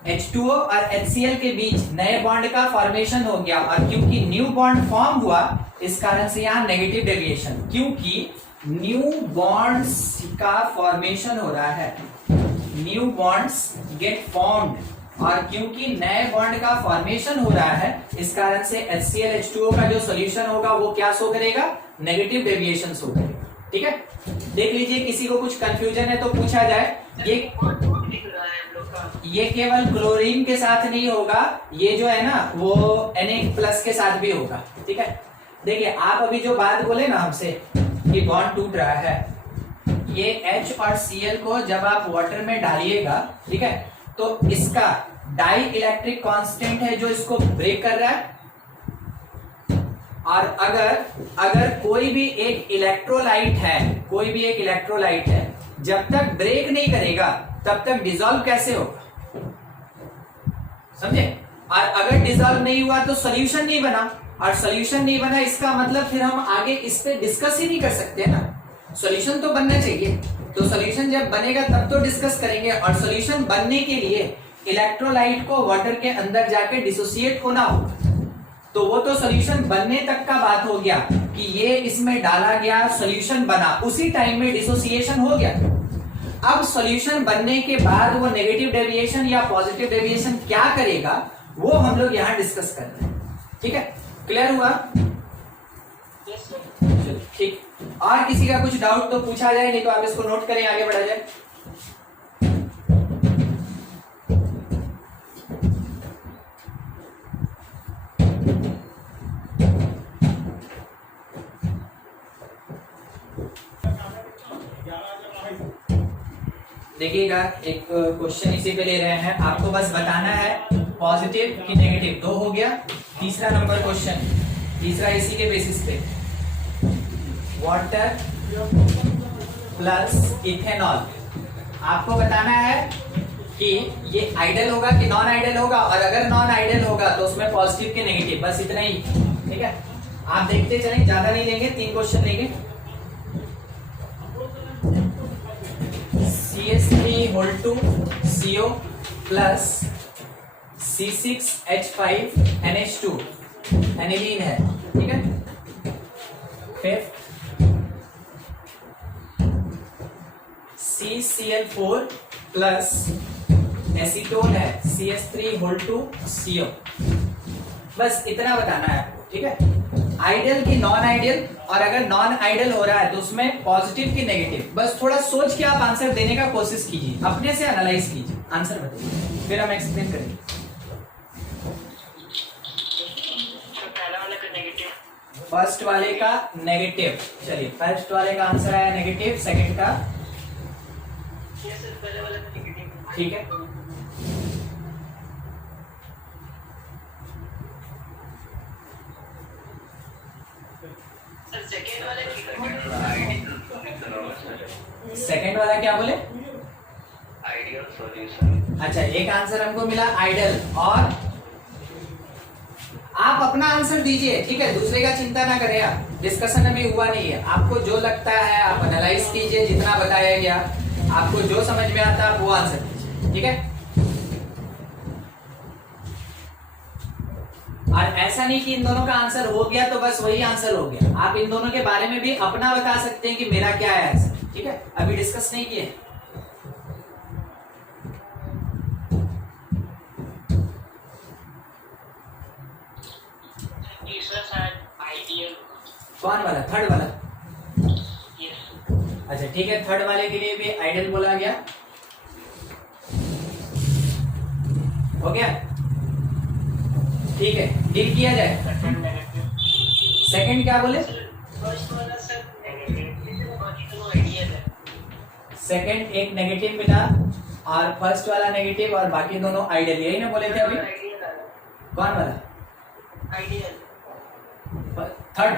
H2O और HCl के बीच नए बॉन्ड का फॉर्मेशन हो गया, और क्योंकि न्यू बॉन्ड फॉर्म हुआ इस कारण से यहाँ नेगेटिव डेविएशन, क्योंकि न्यू बॉन्ड्स का फॉर्मेशन हो रहा है, न्यू बॉन्ड्स गेट फॉर्म्ड, और क्योंकि नए बॉन्ड का फॉर्मेशन हो रहा है इस कारण से HCl H2O का जो सॉल्यूशन होगा वो क्या शो करेगा, नेगेटिव डेविएशन शो करेगा। ठीक है, देख लीजिए किसी को कुछ कंफ्यूजन है तो पूछा जाए। ये केवल क्लोरीन के साथ नहीं होगा, ये जो है ना वो Na+ के साथ भी होगा। ठीक है, देखिए आप अभी जो बात बोले ना हमसे कि बॉन्ड टूट रहा है, ये H और Cl को जब आप वाटर में डालिएगा, ठीक है, तो इसका डाई इलेक्ट्रिक कांस्टेंट है जो इसको ब्रेक कर रहा है, और अगर कोई भी एक इलेक्ट्रोलाइट है, जब तक ब्रेक नहीं करेगा तब तक डिसॉल्व कैसे होगा, समझे, और अगर डिसॉल्व नहीं हुआ तो सॉल्यूशन नहीं बना, और सॉल्यूशन नहीं बना इसका मतलब फिर हम आगे इस पे डिस्कस ही नहीं कर सकते ना, सॉल्यूशन तो बनना चाहिए, तो सॉल्यूशन जब बनेगा तब तो डिस्कस करेंगे, और सॉल्यूशन बनने के लिए इलेक्ट्रोलाइट को वाटर के अंदर जाके डिसोसिएट होना होगा, तो वो तो सॉल्यूशन बनने तक का बात हो गया कि ये इसमें डाला गया, सॉल्यूशन बना, उसी टाइम में डिसोसिएशन हो गया। अब सॉल्यूशन बनने के बाद वो नेगेटिव डेविएशन या पॉजिटिव डेविएशन क्या करेगा वो हम लोग यहां डिस्कस कर रहे हैं। ठीक है, क्लियर हुआ? Yes sir. चलो ठीक, और किसी का कुछ डाउट तो पूछा जाए, नहीं तो आप इसको नोट करें, आगे बढ़ा जाए। देखिएगा, एक क्वेश्चन इसी पे ले रहे हैं, आपको बस बताना है पॉजिटिव कि नेगेटिव, दो हो गया। तीसरा नंबर क्वेश्चन, तीसरा इसी के बेसिस पे, वाटर प्लस इथेनॉल, आपको बताना है कि ये आइडल होगा कि नॉन आइडल होगा, और अगर नॉन आइडल होगा तो उसमें पॉजिटिव कि नेगेटिव, बस इतना ही। ठीक है, आप देखते चलें, ज्यादा नहीं लेंगे, 3 क्वेश्चन लेंगे। CH3 CO plus C6H5 NH2 aniline है। ठीक है, फिफ्थ CCl4 प्लस एसीटोन है CH3 CO, बस इतना बताना है आपको। ठीक है, आइडियल की नॉन आइडियल, और अगर नॉन आइडियल हो रहा है तो उसमें पॉजिटिव की नेगेटिव, बस थोड़ा सोच के आप आंसर देने का कोशिश कीजिए, अपने से एनालाइज कीजिए, आंसर बताइए, फिर हम एक्सप्लेन करेंगे। पहला वाला का नेगेटिव, फर्स्ट वाले का नेगेटिव, चलिए फर्स्ट वाले का आंसर आया नेगेटिव, सेकंड का यस सर, पहले वाला का नेगेटिव। ठीक है, सर सेकंड वाला की सेकंड वाला क्या बोले? Ideal solution. अच्छा, एक आंसर हमको मिला आइडल, और आप अपना आंसर दीजिए। ठीक है, दूसरे का चिंता ना करें, आप डिस्कशन अभी हुआ नहीं है, आपको जो लगता है आप एनालाइज कीजिए, जितना बताया गया आपको जो समझ में आता है वो आंसर दीजिए। ठीक है, और ऐसा नहीं कि इन दोनों का आंसर हो गया तो बस वही आंसर हो गया, आप इन दोनों के बारे में भी अपना बता सकते हैं कि मेरा क्या है आंसर। ठीक है, अभी डिस्कस नहीं किए। तीसरा शायद आइडियल। कौन वाला? थर्ड वाला? यस। अच्छा ठीक है, थर्ड वाले के लिए भी आइडियल बोला गया, हो गया। ठीक है, डील किया जाए। Second negative. सेकंड क्या बोले? फर्स्ट वाला सर नेगेटिव, बाकी दोनों आइडियल है। सेकंड एक नेगेटिव मिला, और फर्स्ट वाला नेगेटिव और बाकी दोनों आइडियल, यही ना बोले थे अभी? आइडियल है। कौन वाला? आइडियल। थर्ड?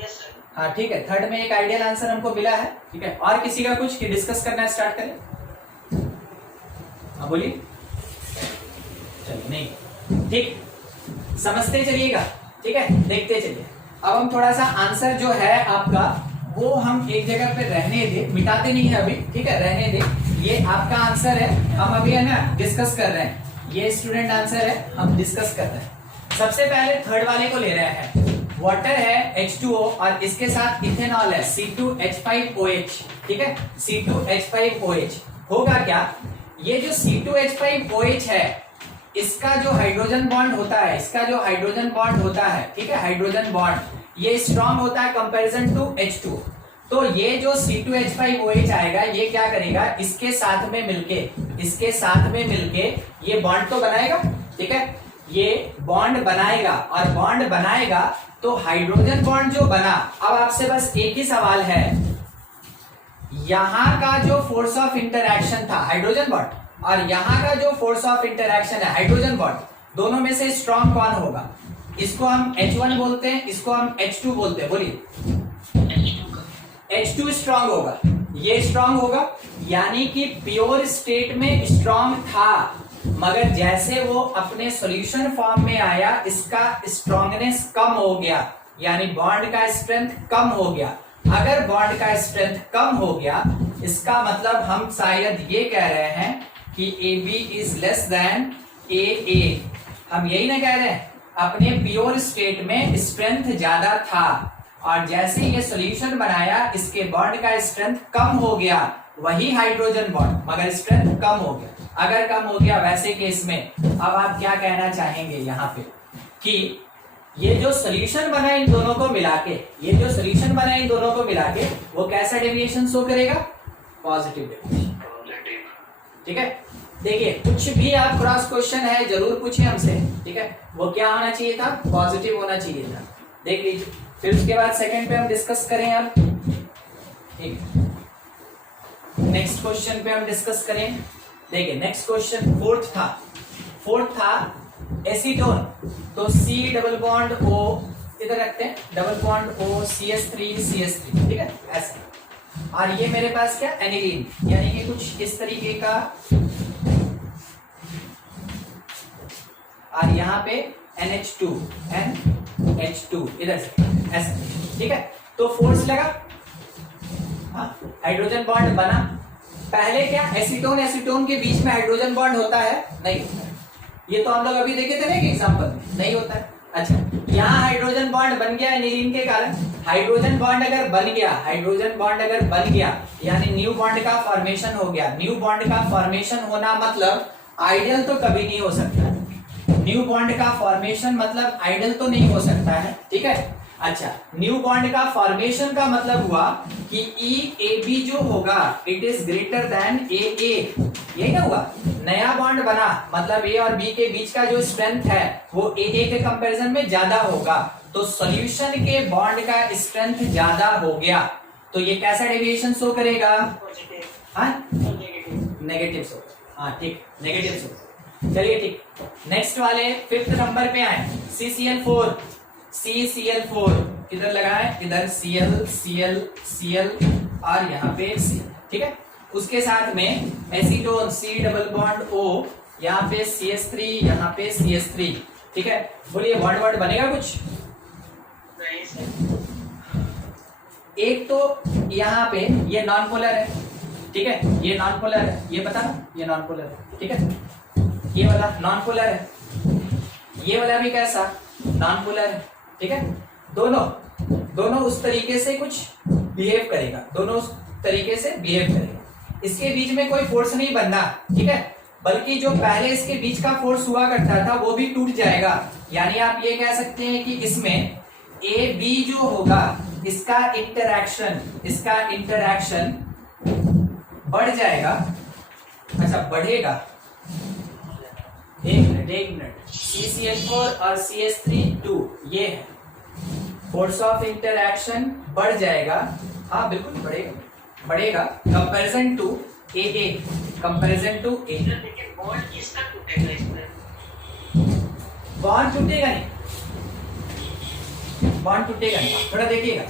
Yes sir. हाँ ठीक है, थर्ड में एक आइडियल आंसर हमको मिला है। ठीक है, और किसी का कुछ डिस्कस करना स्टार्ट करें? हाँ बोलिए। चलिए, नहीं ठीक, समझते चलिएगा। ठीक है, देखते चलिए। अब हम थोड़ा सा आंसर जो है आपका वो हम एक जगह पे रहने दे, मिटाते नहीं है अभी। ठीक है, रहने दे, ये आपका आंसर है, हम अभी है ना डिस्कस कर रहे हैं, ये स्टूडेंट आंसर है, हम डिस्कस कर रहे हैं। सबसे पहले थर्ड वाले को ले रहे हैं, वाटर है H2O और इसके साथ इथेनॉल है C2H5OH। ठीक है, C2H5OH होगा क्या? ये जो C2H5OH है, इसका जो हाइड्रोजन बॉन्ड होता है, इसका जो हाइड्रोजन बॉन्ड होता है, ठीक है, हाइड्रोजन बॉन्ड ये स्ट्रॉन्ग होता है कंपैरिजन टू H2। तो ये जो C2H5OH आएगा, ये क्या करेगा, इसके साथ में मिलके ये बॉन्ड तो बनाएगा। ठीक है, ये बॉन्ड बनाएगा, और बॉन्ड बनाएगा तो हाइड्रोजन बॉन्ड जो बना, अब आपसे बस एक ही सवाल है, यहां का जो फोर्स ऑफ इंटरएक्शन था हाइड्रोजन बॉन्ड, और यहां का जो फोर्स ऑफ इंटरएक्शन है हाइड्रोजन बॉन्ड, दोनों में से स्ट्रॉन्ग कौन होगा? इसको हम H1 बोलते हैं, इसको हम H2 बोलते हैं, बोलिए। H2 स्ट्रॉन्ग होगा, ये स्ट्रॉन्ग होगा, यानी कि प्योर स्टेट में स्ट्रॉन्ग था, मगर जैसे वो अपने सॉल्यूशन फॉर्म में आया, इसका स्ट्रॉन्गनेस कम हो गया, यानी बॉन्ड का स्ट्रेंथ कम हो गया। अगर बॉन्ड का स्ट्रेंथ कम हो गया, इसका मतलब हम शायद ये कह रहे हैं कि AB is less then AA। हम यही ना कह रहे हैं, अपने प्योर स्टेट में स्ट्रेंथ ज्यादा था, और जैसे ये सॉल्यूशन बनाया, इसके बॉन्ड का स्ट्रेंथ कम हो गया, वही हाइड्रोजन बॉन्ड मगर स्ट्रेंथ कम हो गया। अगर कम हो गया वैसे केस में अब आप क्या कहना चाहेंगे यहाँ पे कि ये जो सोल्यूशन बना इन दोनों को मिला के, ये जो सोल्यूशन बना इन दोनों को मिला के वो कैसा डेविएशन शो करेगा? Positive deviation. ठीक है, देखिए कुछ भी आप क्रॉस क्वेश्चन है जरूर पूछे हमसे, ठीक है, वो क्या होना चाहिए था? पॉजिटिव होना चाहिए था। देख लीजिए, फिर उसके बाद सेकंड पे हम डिस्कस करें अब। ठीक, नेक्स्ट क्वेश्चन पे हम डिस्कस करें। देखिए नेक्स्ट क्वेश्चन फोर्थ था एसीटोन। तो सी डबल बॉन्ड ओ इधर रखते हैं, डबल बॉन्ड ओ CH3, ठीक है ऐसे। और ये मेरे पास क्या? एनिलीन, यानी कि कुछ इस तरीके का, और यहाँ पे NH2 इधर से ऐसे, ठीक है। तो फोर्स लगा, हाइड्रोजन बॉन्ड बना। पहले क्या एसीटोन के बीच में हाइड्रोजन बॉन्ड होता है? नहीं होता है। ये तो हम लोग अभी देखे थे ना कि एग्जांपल में नहीं होता है। अच्छा, यहाँ हाइड्रोजन बॉन्ड बन गया एनिलीन के कारण। हाइड्रोजन बॉन्ड अगर बन गया यानी न्यू बॉन्ड का फॉर्मेशन हो गया। न्यू बॉन्ड का फॉर्मेशन होना मतलब आइडियल तो कभी नहीं हो सकता। न्यू बॉन्ड का फॉर्मेशन मतलब आइडियल तो नहीं हो सकता है, ठीक है। अच्छा, न्यू बॉन्ड का फॉर्मेशन का मतलब हुआ कि EAB जो होगा it is greater then AA, यही ना हुआ। नया बॉन्ड बना मतलब A और B के बीच का जो स्ट्रेंथ है वो AA के कंपैरिजन में ज्यादा होगा। तो सॉल्यूशन के बॉन्ड का स्ट्रेंथ ज्यादा हो गया, तो ये कैसा डेविएशन शो करेगा? Negative show. हाँ ठीक, नेगेटिव शो। चलिए ठीक, नेक्स्ट वाले फिफ्थ नंबर पे आए। CCl4 किधर लगाए? इधर Cl और यहाँ पे Cl, ठीक है। उसके साथ में acetone C double bond O, यहाँ पे CH3, यहाँ पे CH3, ठीक है। बोलिए वर्ड बनेगा कुछ? नहीं सर। एक तो यहाँ पे ये नॉन पोलर है, ठीक है, ये नॉन पोलर है, ये पता ना, ये नॉन पोलर है, ठीक है। ये वाला नॉन पोलर है, ये वाला भी कैसा? नॉन पोलर है, ठीक है। दोनों उस तरीके से कुछ बिहेव करेगा, इसके बीच में कोई फोर्स नहीं बनना, ठीक है, बल्कि जो पहले इसके बीच का फोर्स हुआ करता था वो भी टूट जाएगा। यानी आप ये कह सकते हैं कि इसमें AB जो होगा इसका इंटरैक्शन बढ़ जाएगा। अच्छा, बढ़ेगा, एक मिनट, CCl4 और CH3 2, ये है फोर्स ऑफ इंटरैक्शन बढ़ जाएगा। हाँ बिल्कुल बढ़ेगा कंपैरिजन टू AA। लेकिन बॉन्ड किसका टूटेगा इसमें? बॉन्ड टूटेगा नहीं, थोड़ा देखिएगा।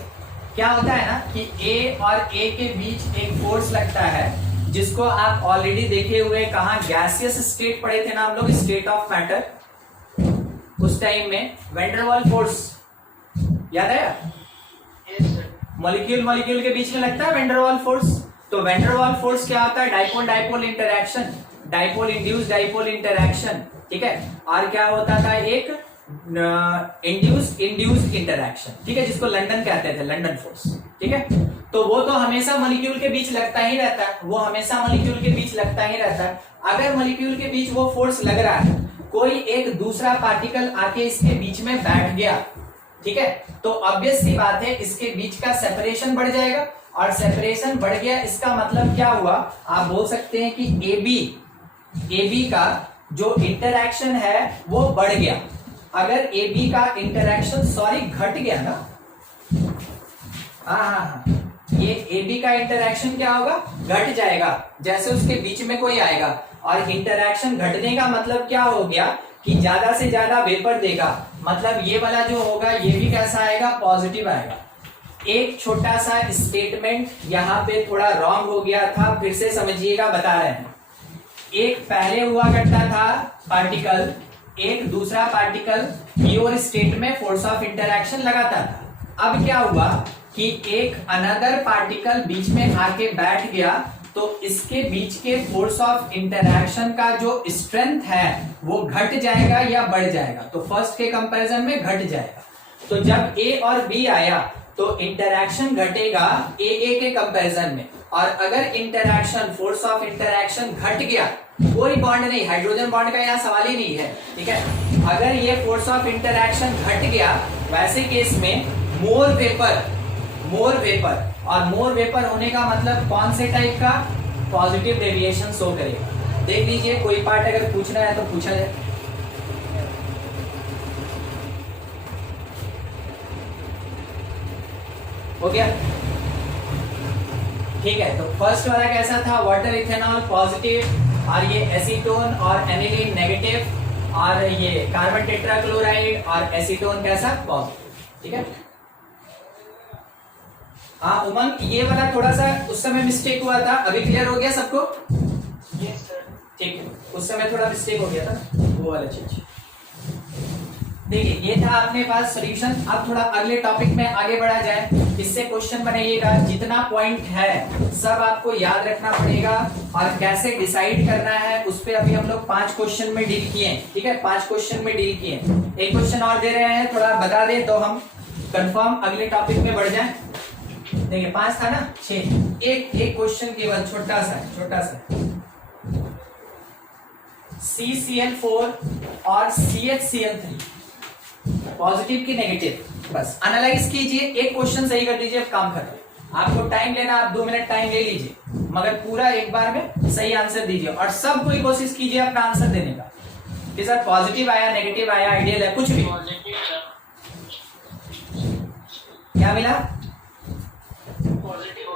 क्या होता है ना कि A और A के बीच एक फोर्स लगता है जिसको आप ऑलरेडी देखे हुए, कहाँ गैसियस स्टेट पढ़े थे ना हम लोग, स्टेट ऑफ मैटर, उस टाइम में वैन डर वाल्स फोर्स याद आया? मॉलिक्यूल के बीच में लगता है वैन डर वाल्स फोर्स। तो वैन डर वाल्स फोर्स क्या होता है? डाइपोल इंटरैक्शन, डाइपोल इंटरैक्शन, ठीक है। और क्या होता था? एक इंड्यूस इंटरैक्शन, ठीक है, जिसको लंदन कहते थे, लंदन फोर्स, ठीक है। तो वो तो हमेशा मॉलिक्यूल के बीच लगता ही रहता है, अगर मॉलिक्यूल के बीच वो फोर्स लग रहा है, कोई एक दूसरा पार्टिकल आके इसके बीच में बैठ गया, ठीक है, तो ऑब्वियस सी बात है इसके बीच का सेपरेशन बढ़ जाएगा। और सेपरेशन बढ़ गया इसका मतलब क्या हुआ? आप बोल सकते हैं कि AB का जो इंटरैक्शन है वो बढ़ गया। अगर AB का इंटरैक्शन घट गया ना, हाँ, ये AB का इंटरैक्शन क्या होगा? घट जाएगा, जैसे उसके बीच में कोई आएगा। और इंटरैक्शन घटने का मतलब क्या हो गया कि ज्यादा से ज्यादा वेपर देगा, मतलब ये वाला जो होगा ये भी कैसा आएगा? पॉजिटिव आएगा। एक छोटा सा स्टेटमेंट यहाँ पे थोड़ा रॉन्ग हो गया था, फिर से समझिएगा, बता रहे हैं। एक पहले हुआ करता था पार्टिकल, एक दूसरा पार्टिकल प्योर स्टेट में फोर्स ऑफ इंटरैक्शन लगाता था। अब क्या हुआ कि एक अनदर पार्टिकल बीच में आके बैठ गया, तो इसके बीच के फोर्स ऑफ इंटरैक्शन का जो स्ट्रेंथ है वो घट जाएगा या बढ़ जाएगा? तो फर्स्ट के कंपैरिजन में घट जाएगा। तो जब A और B आया तो इंटरैक्शन घटेगा AA के कंपैरिजन में। और अगर इंटरैक्शन, फोर्स ऑफ इंटरैक्शन घट गया, कोई बॉन्ड नहीं, हाइड्रोजन बॉन्ड का यहाँ सवाल ही नहीं है, ठीक है। अगर ये फोर्स ऑफ इंटरैक्शन घट गया, वैसे केस में मोर वेपर, और मोर वेपर होने का मतलब कौन से टाइप का, पॉजिटिव डेविएशन शो करेगा। देख लीजिए, कोई पार्ट अगर पूछना है तो पूछा जाए। हो गया, ठीक है। तो फर्स्ट वाला कैसा था, वाटर इथेनॉल पॉजिटिव, और ये एसीटोन और एनिलीन नेगेटिव, और ये कार्बन टेट्राक्लोराइड और एसीटोन कैसा, पॉजिटिव, ठीक है। हाँ उमंग, ये वाला थोड़ा सा उस समय मिस्टेक हुआ था, अभी क्लियर हो गया सबको? Yes sir. ठीक है, उस समय थोड़ा मिस्टेक हो गया था, वो वाला चीज। देखिए, ये था अपने पास सॉल्यूशन। अब थोड़ा अगले टॉपिक में आगे बढ़ा जाए, इससे क्वेश्चन बनाइएगा। जितना पॉइंट है सब आपको याद रखना पड़ेगा, और कैसे डिसाइड करना है उस पे अभी हम लोग 5 क्वेश्चन में डील किए हैं, ठीक है। 5 क्वेश्चन में डील किए। एक क्वेश्चन और दे रहे हैं, थोड़ा बता दे तो हम कंफर्म अगले टॉपिक में बढ़ जाए। देखिए 5 था ना, 6, एक क्वेश्चन केवल छोटा सा CCl4 और CHCl3 पॉजिटिव की नेगेटिव, बस एनालाइज कीजिए। एक क्वेश्चन सही कर दीजिए, काम खत्म। आपको टाइम लेना, आप 2 मिनट टाइम ले लीजिए, मगर पूरा एक बार में सही आंसर दीजिए, और सब कोई कोशिश कीजिए अपना आंसर देने का कि सर पॉजिटिव आया, नेगेटिव आया, आइडियल है, कुछ भी। क्या मिला? पॉजिटिव।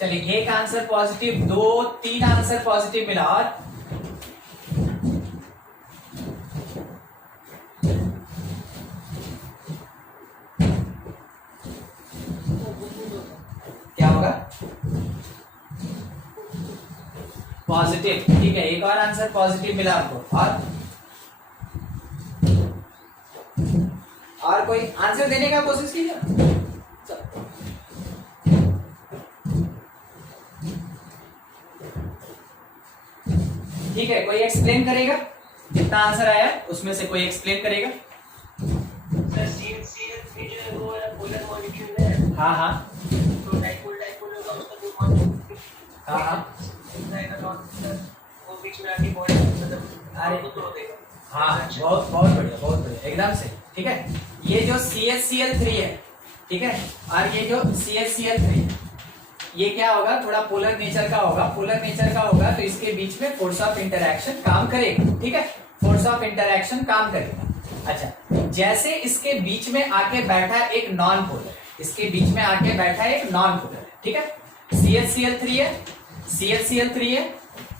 चलिए, एक आंसर पॉजिटिव, 2, 3 आंसर पॉजिटिव मिला। और क्या होगा? पॉजिटिव, ठीक है। एक और आंसर पॉजिटिव मिला आपको। और कोई आंसर देने का कोशिश कीजिए। ठीक है, कोई एक्सप्लेन करेगा? जितना आंसर आया उसमें से कोई एक्सप्लेन करेगा? सर CH3 जो है वो पोलर मॉलिक्यूल है। हाँ, तो डाइपोल होगा, उसका ग्रुप मॉलिक्यूल। हाँ, वो बीच में आके बॉन्ड मतलब अरे तो तोड़ देगा। हाँ, बहुत बढ़िया, एकदम से, ठीक है। ये जो CHCl3 है, ठीक है, और ये जो CHCl3 है, ये क्या होगा, थोड़ा पोलर नेचर का होगा, तो इसके बीच में फोर्स ऑफ इंटरैक्शन काम करेगा, ठीक है। फोर्स ऑफ इंटरैक्शन काम करेगा। अच्छा, जैसे इसके बीच में आके बैठा एक नॉन पोलर, ठीक है। CHCl3 है,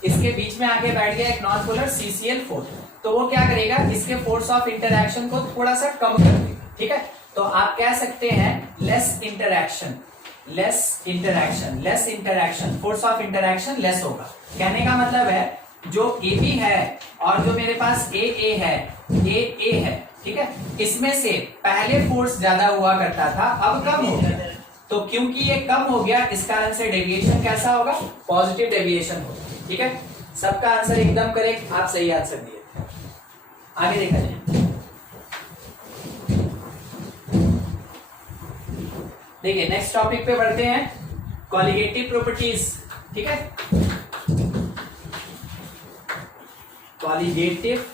इसके बीच में आके बैठ गया एक नॉन पोलर CCl4, तो वो क्या करेगा, इसके फोर्स ऑफ इंटरैक्शन को थोड़ा सा कम कर देगा, ठीक है। तो आप कह सकते हैं less interaction, force of interaction less होगा। कहने का मतलब है जो AB है और जो मेरे पास AA है, ठीक है, इसमें से पहले फोर्स ज्यादा हुआ करता था, अब कम हो गया। तो क्योंकि ये कम हो गया, इस कारण से डेविएशन कैसा होगा, पॉजिटिव डेविएशन होगा, ठीक है। सबका आंसर एकदम करेक्ट, आप सही आंसर दिए। आगे देखा जाए। देखिए, नेक्स्ट टॉपिक पे बढ़ते हैं, कॉलिगेटिव प्रॉपर्टीज, ठीक है। कॉलिगेटिव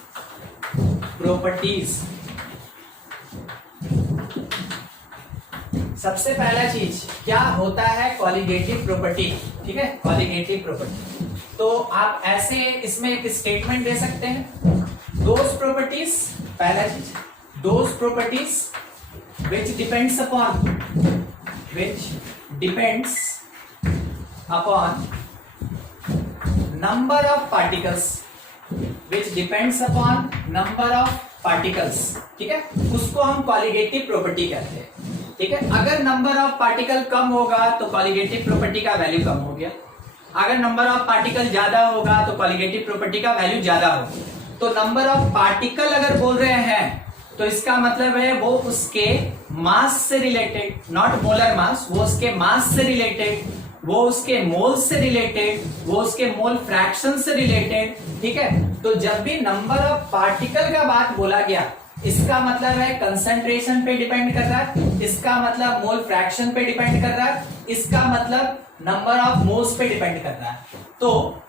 प्रॉपर्टीज, सबसे पहला चीज क्या होता है कॉलिगेटिव प्रॉपर्टी, ठीक है। कॉलिगेटिव प्रॉपर्टी, तो आप ऐसे इसमें एक स्टेटमेंट दे सकते हैं, दोज प्रॉपर्टीज, पहला चीज, those properties which depends upon number of particles, ठीक है, उसको हम कॉलिगेटिव प्रॉपर्टी कहते हैं, ठीक है। अगर नंबर ऑफ पार्टिकल कम होगा तो कॉलिगेटिव प्रॉपर्टी का वैल्यू कम हो गया, अगर नंबर ऑफ पार्टिकल ज्यादा होगा तो कॉलिगेटिव प्रॉपर्टी का वैल्यू ज्यादा होगा। तो नंबर ऑफ पार्टिकल अगर बोल रहे हैं तो इसका मतलब है वो उसके मास से रिलेटेड, नॉट मोलर मास, वो उसके मास से रिलेटेड, वो उसके मोल से रिलेटेड, वो उसके मोल फ्रैक्शन से रिलेटेड, ठीक है। तो जब भी नंबर ऑफ पार्टिकल का बात बोला गया इसका मतलब है कंसंट्रेशन पे डिपेंड कर रहा है, इसका मतलब मोल फ्रैक्शन पे डिपेंड कर रहा है, इसका मतलब नंबर ऑफ मोल्स पे डिपेंड कर रहा है। तो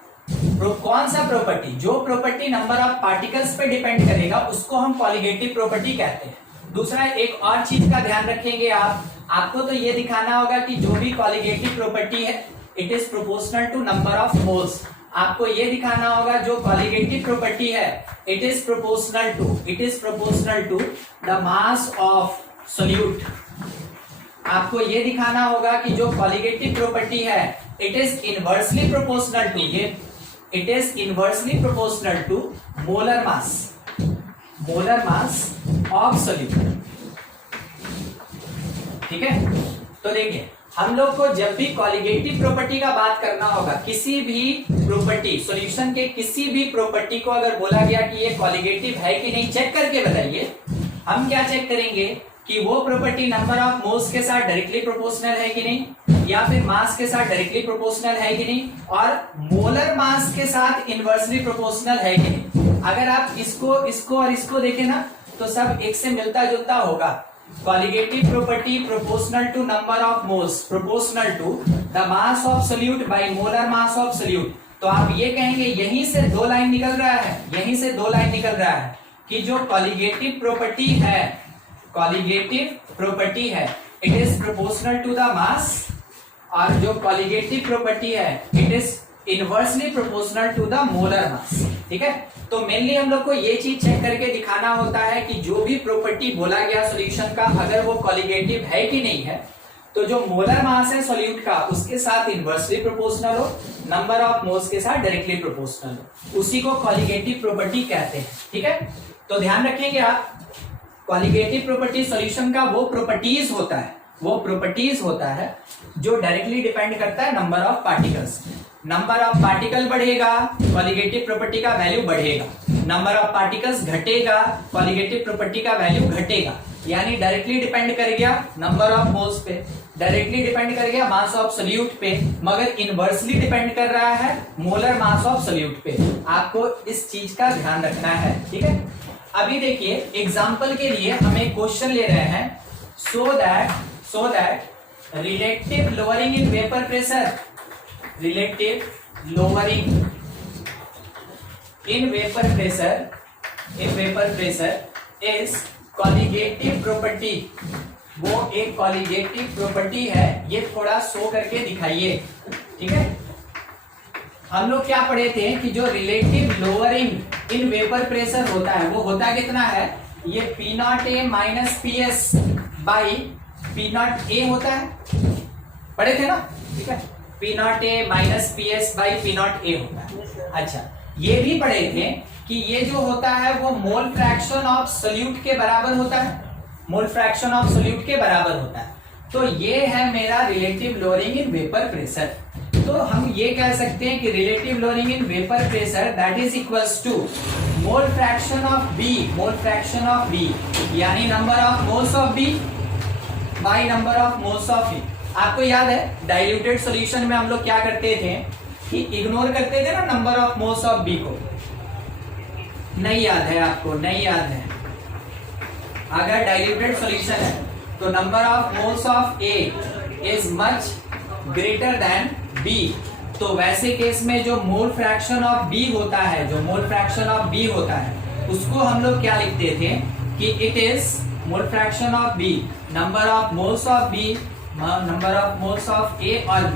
कौन सा प्रॉपर्टी, जो प्रॉपर्टी नंबर ऑफ पार्टिकल्स पे डिपेंड करेगा उसको हम कॉलिगेटिव प्रॉपर्टी कहते हैं। दूसरा एक और चीज का ध्यान रखेंगे आपको तो ये दिखाना होगा कि जो भी कॉलिगेटिव प्रॉपर्टी है it is proportional to number of moles. आपको ये दिखाना होगा जो कॉलिगेटिव प्रॉपर्टी है it is proportional to the mass of solute. आपको ये दिखाना होगा कि जो कॉलिगेटिव प्रॉपर्टी है it is inversely proportional to molar mass of solute. ठीक है, तो देखिए हम लोग को जब भी कॉलिगेटिव प्रॉपर्टी का बात करना होगा, किसी भी प्रॉपर्टी सॉल्यूशन के किसी भी प्रॉपर्टी को अगर बोला गया कि ये कॉलिगेटिव है कि नहीं चेक करके बताइए, हम क्या चेक करेंगे कि वो प्रॉपर्टी नंबर ऑफ मोल्स के साथ डायरेक्टली प्रोपोर्शनल है कि नहीं, या फिर मास के साथ डायरेक्टली प्रोपोर्शनल है कि नहीं, और मोलर मास के साथ इनवर्सली प्रोपोर्शनल है कि नहीं। अगर आप इसको और इसको देखें ना तो सब एक से मिलता जुलता होगा। Colligative property proportional to number of moles proportional to the mass of solute by molar mass of solute. तो आप ये कहेंगे यहीं से दो लाइन निकल रहा है कि जो कॉलिगेटिव प्रॉपर्टी है it is proportional to the mass, और जो कॉलिगेटिव प्रॉपर्टी है it is inversely proportional to the molar mass. ठीक है, तो मेनली हम लोग को ये चीज चेक करके दिखाना होता है कि जो भी प्रॉपर्टी बोला गया सॉल्यूशन का अगर वो कॉलिगेटिव है कि नहीं है, तो जो मोलर मास है सॉल्यूट का उसके साथ इनवर्सली प्रोपोर्शनल हो, नंबर ऑफ मोल्स के साथ डायरेक्टली प्रोपोर्शनल हो, उसी को कॉलिगेटिव प्रॉपर्टी कहते हैं। ठीक है, तो ध्यान रखेंगे आप, कॉलिगेटिव प्रॉपर्टी सॉल्यूशन का वो प्रॉपर्टीज होता है जो डायरेक्टली डिपेंड करता है number of particles. Number of particle बढ़ेगा कॉलिगेटिव प्रॉपर्टी का वैल्यू बढ़ेगा, नंबर ऑफ पार्टिकल्स घटेगा कॉलिगेटिव प्रॉपर्टी का वैल्यू घटेगा। यानी डायरेक्टली डिपेंड कर गया नंबर ऑफ मोल्स पे, डायरेक्टली डिपेंड कर गया मास ऑफ सोल्यूट पे, मगर इनवर्सली डिपेंड कर रहा है मोलर मास ऑफ सोल्यूट पे। आपको इस चीज का ध्यान रखना है। ठीक है, अभी देखिए एग्जाम्पल के लिए हम एक क्वेश्चन ले रहे हैं, so that relative lowering in vapour pressure is colligative property. वो एक कॉलिगेटिव प्रॉपर्टी है, ये थोड़ा शो करके दिखाइए। ठीक है, हम लोग क्या पढ़े थे कि जो relative lowering in vapour pressure होता है वो होता कितना है, ये P0A minus PS by P0A होता है, पढ़े थे ना। ठीक है, P0A minus PS by P0A होता है। अच्छा, ये भी पढ़े थे कि ये जो होता है वो मोल फ्रैक्शन ऑफ सोल्यूट के बराबर होता है, तो ये है मेरा relative lowering in vapour pressure. तो हम ये कह सकते हैं कि relative lowering in vapour pressure that is equals to mole fraction of B यानी number of moles of B by number of moles of E। आपको याद है डाइल्यूटेड सॉल्यूशन में हम लोग क्या करते थे कि इग्नोर करते थे ना number of moles of B को। नहीं याद है आपको, नहीं याद है। अगर डाइल्यूटेड सॉल्यूशन है तो number of moles of A is much greater than B, तो वैसे केस में जो मोल फ्रैक्शन ऑफ B होता है उसको हम लोग क्या लिखते थे कि it is mole fraction of B number of moles of B number of moles of A और B।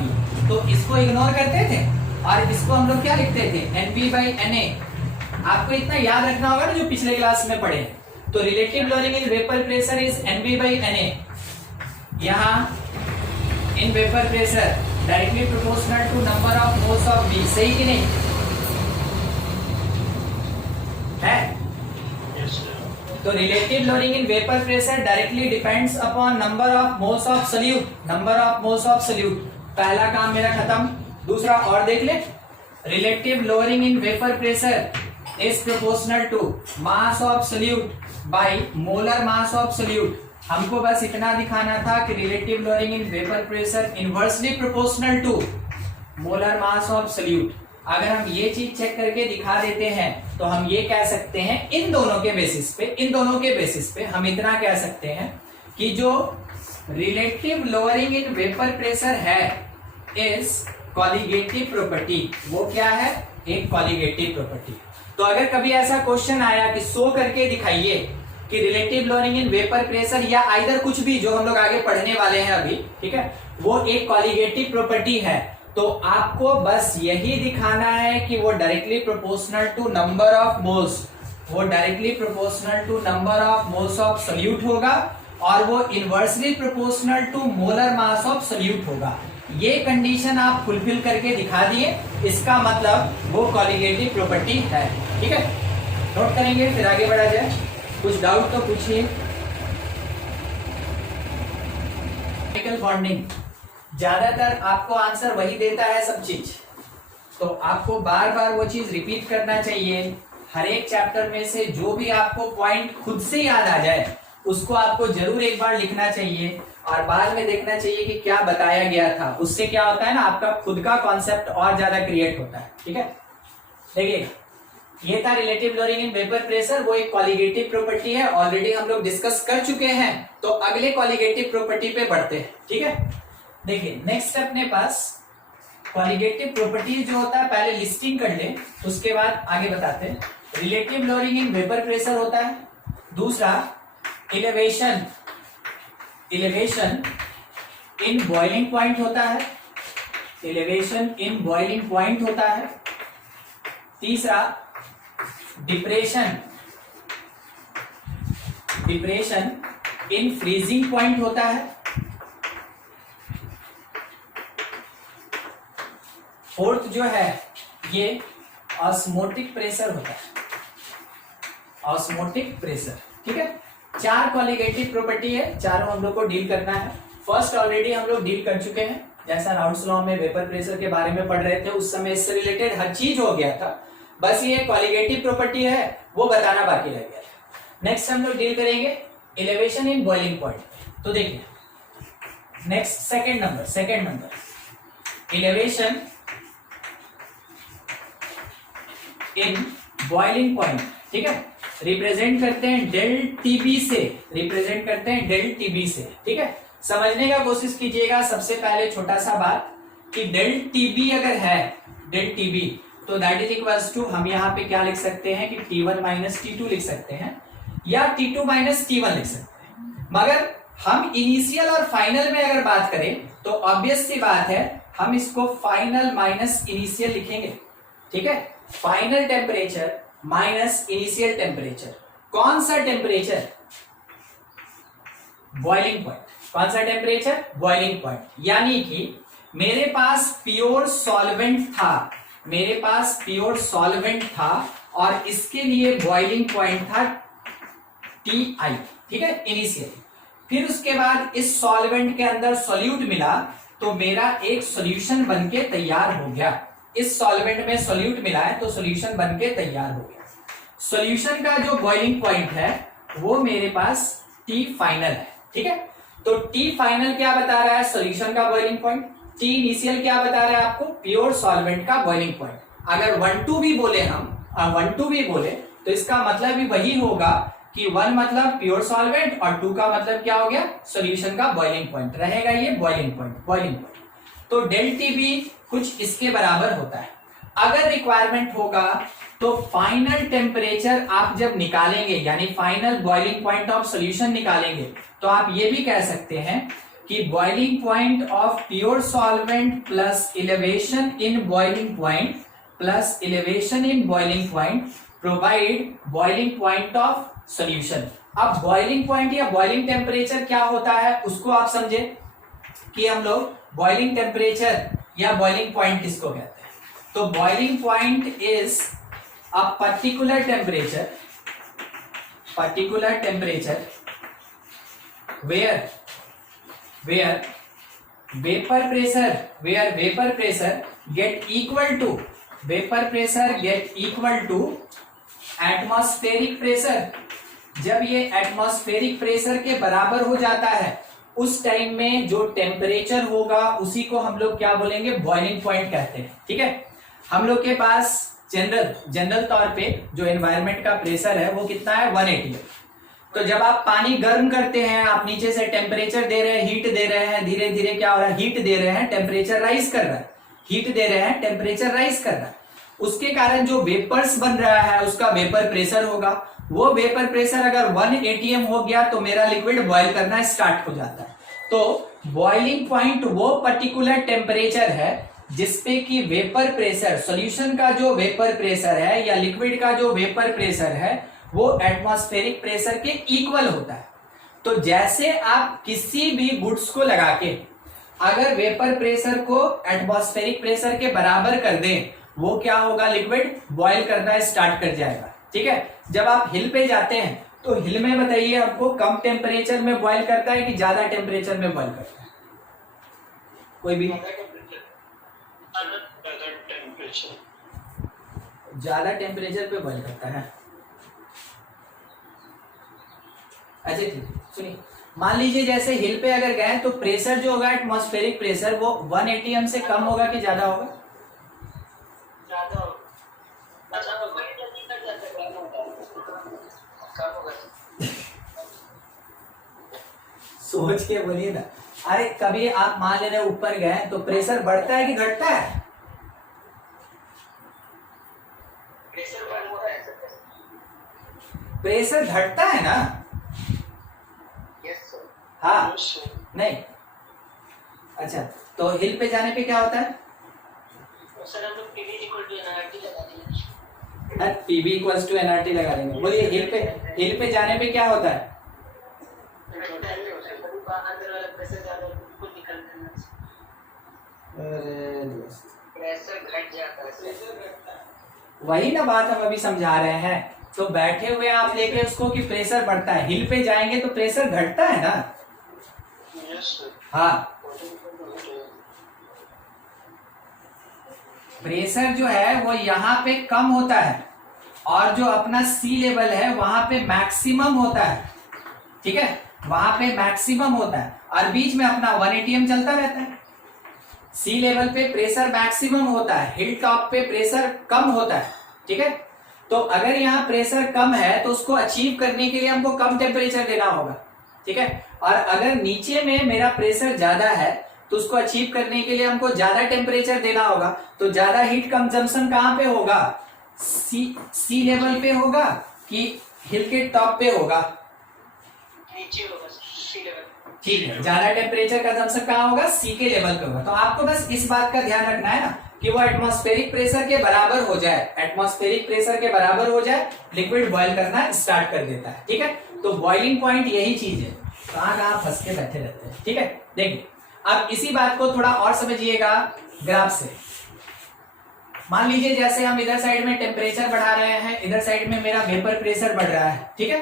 तो इसको इग्नोर करते थे और इसको हम लोग क्या लिखते थे NB बाई NA। आपको इतना याद रखना होगा ना जो पिछले क्लास में पढ़े। तो relative lowering in vapour pressure is NB by NA। यहाँ in vapour pressure directly proportional to number of moles of B, सही कि नहीं है? तो relative lowering in vapour pressure directly depends upon number of moles of solute. पहला काम मेरा खत्म। दूसरा और देख ले, relative lowering in vapour pressure is proportional to mass of solute by molar mass of solute. हमको बस इतना दिखाना था कि relative lowering in vapour pressure inversely proportional to molar mass of solute. अगर हम ये चीज चेक करके दिखा देते हैं तो हम ये कह सकते हैं इन दोनों के बेसिस पे हम इतना कह सकते हैं कि जो relative lowering in vapour pressure है इज कॉलिगेटिव प्रॉपर्टी। वो क्या है? एक कॉलिगेटिव प्रॉपर्टी। तो अगर कभी ऐसा क्वेश्चन आया कि शो करके दिखाइए कि relative lowering in vapour pressure या आइदर कुछ भी जो हम लोग आगे पढ़ने वाले हैं अभी, ठीक है, वो एक कॉलिगेटिव प्रॉपर्टी है, तो आपको बस यही दिखाना है कि वो directly proportional to number of moles, वो directly proportional to number of moles of solute होगा और वो inversely proportional to molar mass of solute होगा। ये कंडीशन आप फुलफिल करके दिखा दिए, इसका मतलब वो कॉलिगेटिव प्रॉपर्टी है। ठीक है, नोट करेंगे फिर आगे बढ़ा जाए। कुछ डाउट तो पूछिए। केमिकल बॉन्डिंग, ज्यादातर आपको आंसर वही देता है सब चीज, तो आपको बार बार वो चीज रिपीट करना चाहिए। हर एक चैप्टर में से जो भी आपको पॉइंट खुद से याद आ जाए उसको आपको जरूर एक बार लिखना चाहिए और बाद में देखना चाहिए कि क्या बताया गया था। उससे क्या होता है ना, आपका खुद का कॉन्सेप्ट और ज्यादा क्रिएट होता है। ठीक है, देखिए ये था relative lowering in vapour pressure, वो एक कॉलिगेटिव प्रॉपर्टी है, ऑलरेडी हम लोग डिस्कस कर चुके हैं। तो अगले कॉलिगेटिव प्रॉपर्टी पे बढ़ते हैं। ठीक है, देखिए नेक्स्ट अपने पास कॉलिगेटिव प्रॉपर्टी जो होता है, पहले लिस्टिंग कर ले उसके बाद आगे बताते हैं। Relative lowering in vapour pressure होता है, दूसरा इलेवेशन इन बॉइलिंग पॉइंट होता है, इलेवेशन इन बॉइलिंग पॉइंट होता है, तीसरा डिप्रेशन इन फ्रीजिंग पॉइंट होता है, फोर्थ जो है ये ऑस्मोटिक प्रेशर होता है, ऑस्मोटिक प्रेशर। ठीक है, चार कॉलिगेटिव प्रॉपर्टी है, चारों हम लोग को डील करना है। फर्स्ट ऑलरेडी हम लोग डील कर चुके हैं, जैसा राउल्ट्स लॉ में वेपर प्रेशर के बारे में पढ़ रहे थे उस समय इससे रिलेटेड हर चीज हो गया था, बस ये कॉलिगेटिव प्रॉपर्टी है वो बताना बाकी रह गया था। नेक्स्ट हम लोग डील करेंगे एलिवेशन इन बॉइलिंग पॉइंट। तो देखिए next second number elevation in boiling point. ठीक है, रिप्रेजेंट करते हैं डेल टीबी से, रिप्रेजेंट करते हैं डेल टीबी से। ठीक है, समझने का कोशिश कीजिएगा। सबसे पहले छोटा सा बात कि डेल टीबी अगर है, डेल टीबी, तो दैट इज इक्वल्स टू, हम यहाँ पे क्या लिख सकते हैं कि T1 माइनस T2 लिख सकते हैं या T2 माइनस T1 लिख सकते हैं। मगर हम इनिशियल और फाइनल में अगर बात करें तो ऑब्वियस सी बात है हम इसको फाइनल माइनस इनिशियल लिखेंगे। ठीक है, final temperature minus initial temperature. कौन सा टेम्परेचर? Boiling point. कौन सा टेम्परेचर? Boiling point. यानी कि मेरे पास प्योर सॉल्वेंट था, मेरे पास प्योर सॉल्वेंट था और इसके लिए बॉइलिंग पॉइंट था Ti। ठीक है, इनिशियल। फिर उसके बाद इस सॉल्वेंट के अंदर सॉल्यूट मिला तो मेरा एक सॉल्यूशन बनके तैयार हो गया। इस सॉल्वेंट में सॉल्यूट मिला है तो सॉल्यूशन बनके तैयार हो गया। सॉल्यूशन का जो बॉइलिंग पॉइंट है वो मेरे पास T फाइनल है। ठीक है, तो T फाइनल क्या बता रहा है? सॉल्यूशन का बॉइलिंग पॉइंट। T इनिशियल क्या बता रहा है आपको? प्योर सॉल्वेंट का बॉइलिंग पॉइंट। अगर 1-2 भी बोले हम, 1-2 भी बोले तो इसका मतलब भी वही होगा कि 1 मतलब प्योर सॉल्वेंट और 2 का मतलब क्या हो गया? सॉल्यूशन का बॉइलिंग पॉइंट रहेगा, ये बॉइलिंग पॉइंट। तो डेल टीबी कुछ इसके बराबर होता है। अगर रिक्वायरमेंट होगा तो फाइनल टेम्परेचर आप जब निकालेंगे, यानी final boiling point of solution निकालेंगे, तो आप ये भी कह सकते हैं कि boiling point of pure solvent plus elevation in boiling point plus elevation in boiling point provide boiling point of solution. अब बॉइलिंग पॉइंट या बॉइलिंग टेम्परेचर क्या होता है उसको आप समझे कि हम लोग बॉइलिंग टेम्परेचर या बॉइलिंग पॉइंट किसको कहते हैं। तो boiling point is a particular temperature where vapor pressure get equal to atmospheric pressure। जब ये एटमॉस्फेरिक प्रेशर के बराबर हो जाता है उस टाइम में जो टेम्परेचर होगा उसी को हम लोग क्या बोलेंगे? बॉइलिंग पॉइंट कहते हैं। ठीक है, हम लोग के पास जनरल तौर पे जो एनवायरनमेंट का प्रेशर है वो कितना है 180 है। तो जब आप पानी गर्म करते हैं, आप नीचे से टेम्परेचर दे रहे हैं, हीट दे रहे हैं, धीरे धीरे क्या हो रहा है, हीट दे रहे हैं, टेम्परेचर राइज कर रहा है, हीट दे रहे हैं, टेम्परेचर राइज कर रहा है, उसके कारण जो वेपर्स बन रहा है उसका वेपर प्रेशर होगा। वो वेपर प्रेशर अगर 1 atm हो गया तो मेरा लिक्विड बॉयल करना स्टार्ट हो जाता है। तो बॉइलिंग पॉइंट वो पर्टिकुलर टेम्परेचर है जिसपे कि वेपर प्रेशर, सॉल्यूशन का जो वेपर प्रेशर है या लिक्विड का जो वेपर प्रेशर है वो एटमॉस्फेरिक प्रेशर के इक्वल होता है। तो जैसे आप किसी भी गुड्स को लगा के अगर वेपर प्रेशर को एटमॉस्फेरिक प्रेशर के बराबर कर दें, वो क्या होगा, लिक्विड बॉयल करना स्टार्ट कर जाएगा। ठीक है, जब आप हिल पे जाते हैं तो हिल में बताइए आपको कम टेम्परेचर में बॉयल करता है कि ज्यादा टेम्परेचर में बॉयल करता है? कोई भी ज्यादा टेम्परेचर पे बॉयल करता है। अच्छा ठीक, सुनिए, मान लीजिए जैसे हिल पे अगर गए तो प्रेशर जो होगा एटमॉस्फेरिक प्रेशर वो 1 atm से कम होगा कि ज्यादा होगा? ज्यादा होगा। अच्छा तो कोई जल्दी कर जाता है, कम होगा। सोच के बोलिए ना। अरे कभी आप मान लेने ऊपर गए तो प्रेशर बढ़ता है कि घटता है? प्रेशर बढ़ता है। प्रेशर घटता है ना? Yes sir. हाँ नहीं, अच्छा तो हिल पे जाने पे क्या होता है? सर हम लोग पीवी इक्वल टू एनआरटी लगा देंगे। पीवी इक्वल्स टू एनआरटी लगा देंगे। बोलिए हिल पे जाने पे क्या होता है? अंदर वाला प्रेशर ज्यादा बिल्कुल निकल देना। अरे दोस्त, प्रेशर घट जाता है। वही ना बात हम अभी समझा रहे हैं। तो बैठे हुए आप लेके उसको कि प्रेशर बढ़ता है, हिल पे जाएंगे तो प्रेशर घटता है ना? हाँ, प्रेशर जो है वो यहाँ पे कम होता है और जो अपना सी लेवल है वहां पे मैक्सिमम होता है। ठीक है, वहां पे मैक्सिमम होता है और बीच में अपना 1 atm चलता रहता है। सी लेवल पे प्रेशर मैक्सिमम होता है, हिल टॉप पे प्रेशर कम होता है। ठीक है, तो अगर यहाँ प्रेशर कम है तो उसको अचीव करने के लिए हमको कम टेम्परेचर देना होगा। ठीक है, और अगर नीचे में मेरा प्रेशर ज्यादा है तो उसको अचीव करने के लिए हमको ज्यादा टेम्परेचर देना होगा। तो ज्यादा हीट कंजम्पशन कहाँ पे होगा? सी लेवल पे होगा कि हिल के टॉप पे होगा? नीचे होगा सी लेवल। ठीक है, ज्यादा टेम्परेचर कंजम्पशन कहाँ होगा? सी के लेवल पे होगा। तो आपको बस इस बात का ध्यान रखना है ना कि वो एटमॉस्फेरिक प्रेशर के बराबर हो जाए, एटमॉस्फेरिक प्रेशर के बराबर हो जाए, लिक्विड बॉयल करना स्टार्ट कर देता है। ठीक है, तो बॉइलिंग पॉइंट यही चीज है। कहाँ फंस के बैठे रहते हैं। ठीक है, देखिए अब इसी बात को थोड़ा और समझिएगा ग्राफ से। मान लीजिए जैसे हम इधर साइड में टेम्परेचर बढ़ा रहे हैं, इधर साइड में मेरा वेपर प्रेशर बढ़ रहा है। ठीक है,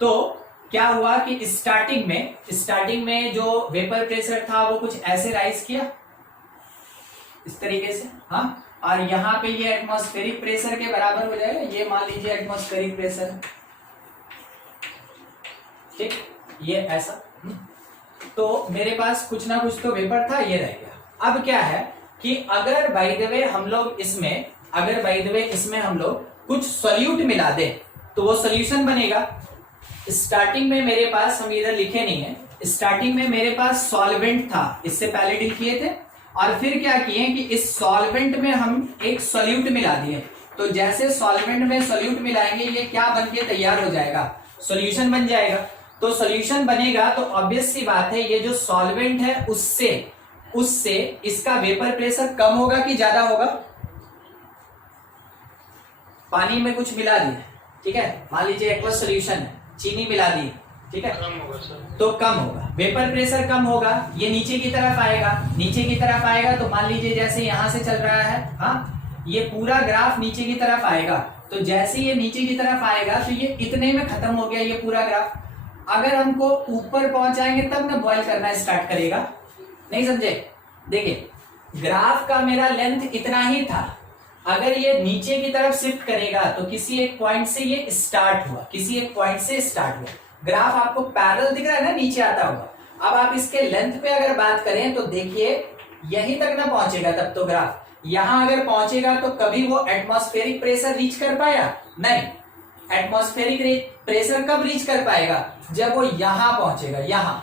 तो क्या हुआ कि स्टार्टिंग में जो वेपर प्रेशर था वो कुछ ऐसे राइज किया इस तरीके से। हाँ, और यहाँ पे ये एटमॉस्फेरिक प्रेशर के बराबर हो जाएगा। ये मान लीजिए एटमॉस्फेरिक प्रेशर, ठीक, ये ऐसा। तो मेरे पास कुछ ना कुछ तो वेपर था, ये रह गया। अब क्या है कि अगर बाय द वे हम लोग इसमें हम लोग कुछ सॉल्यूट मिला दे तो वो सॉल्यूशन बनेगा। स्टार्टिंग में मेरे पास, हम इधर लिखे नहीं है, स्टार्टिंग में मेरे पास सॉल्वेंट था, इससे पहले डील किए थे, और फिर क्या किए कि इस सॉल्वेंट में हम एक सॉल्यूट मिला दिए। तो जैसे सॉल्वेंट में सॉल्यूट मिलाएंगे ये क्या बन के तैयार हो जाएगा? सॉल्यूशन बन जाएगा। तो सॉल्यूशन बनेगा तो ऑब्वियस सी बात है ये जो सॉल्वेंट है उससे इसका वेपर प्रेशर कम होगा कि ज्यादा होगा? पानी में कुछ मिला दिया, ठीक है, मान लीजिए एक्वस सॉल्यूशन है, चीनी मिला दी, ठीक है, कम होगा सर। तो कम होगा, वेपर प्रेशर कम होगा, ये नीचे की तरफ आएगा। तो मान लीजिए जैसे यहां से चल रहा है, हाँ, ये पूरा ग्राफ नीचे की तरफ आएगा। तो जैसे ये नीचे की तरफ आएगा तो ये इतने में खत्म हो गया ये पूरा ग्राफ। अगर हमको ऊपर पहुंचाएंगे तब ना बॉयल करना स्टार्ट करेगा। नहीं समझे? देखिए ग्राफ का मेरा लेंथ इतना ही था, अगर ये नीचे की तरफ शिफ्ट करेगा तो किसी एक पॉइंट से ये स्टार्ट हुआ, ग्राफ आपको पैरेलल दिख रहा है ना, नीचे आता हुआ। अब आप इसके लेंथ पे अगर बात करें तो देखिए यहीं तक ना पहुंचेगा तब तो ग्राफ, यहां अगर पहुंचेगा तो कभी वो एटमॉस्फेरिक प्रेशर रीच कर पाया नहीं। एटमॉस्फेरिक प्रेशर कब रीच कर पाएगा, जब वो यहां पहुंचेगा, यहां,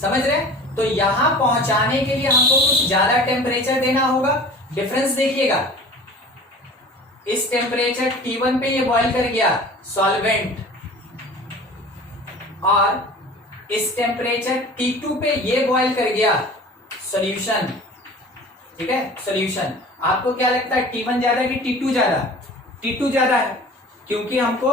समझ रहे? तो यहां पहुंचाने के लिए हमको कुछ ज्यादा टेम्परेचर देना होगा। डिफरेंस देखिएगा, इस टेम्परेचर T1 पे ये बॉईल कर गया सॉल्वेंट, और इस टेम्परेचर T2 पे ये बॉईल कर गया सॉल्यूशन। ठीक है, सॉल्यूशन। आपको क्या लगता है, T1 ज्यादा कि T2 ज्यादा? T2 ज्यादा है, क्योंकि हमको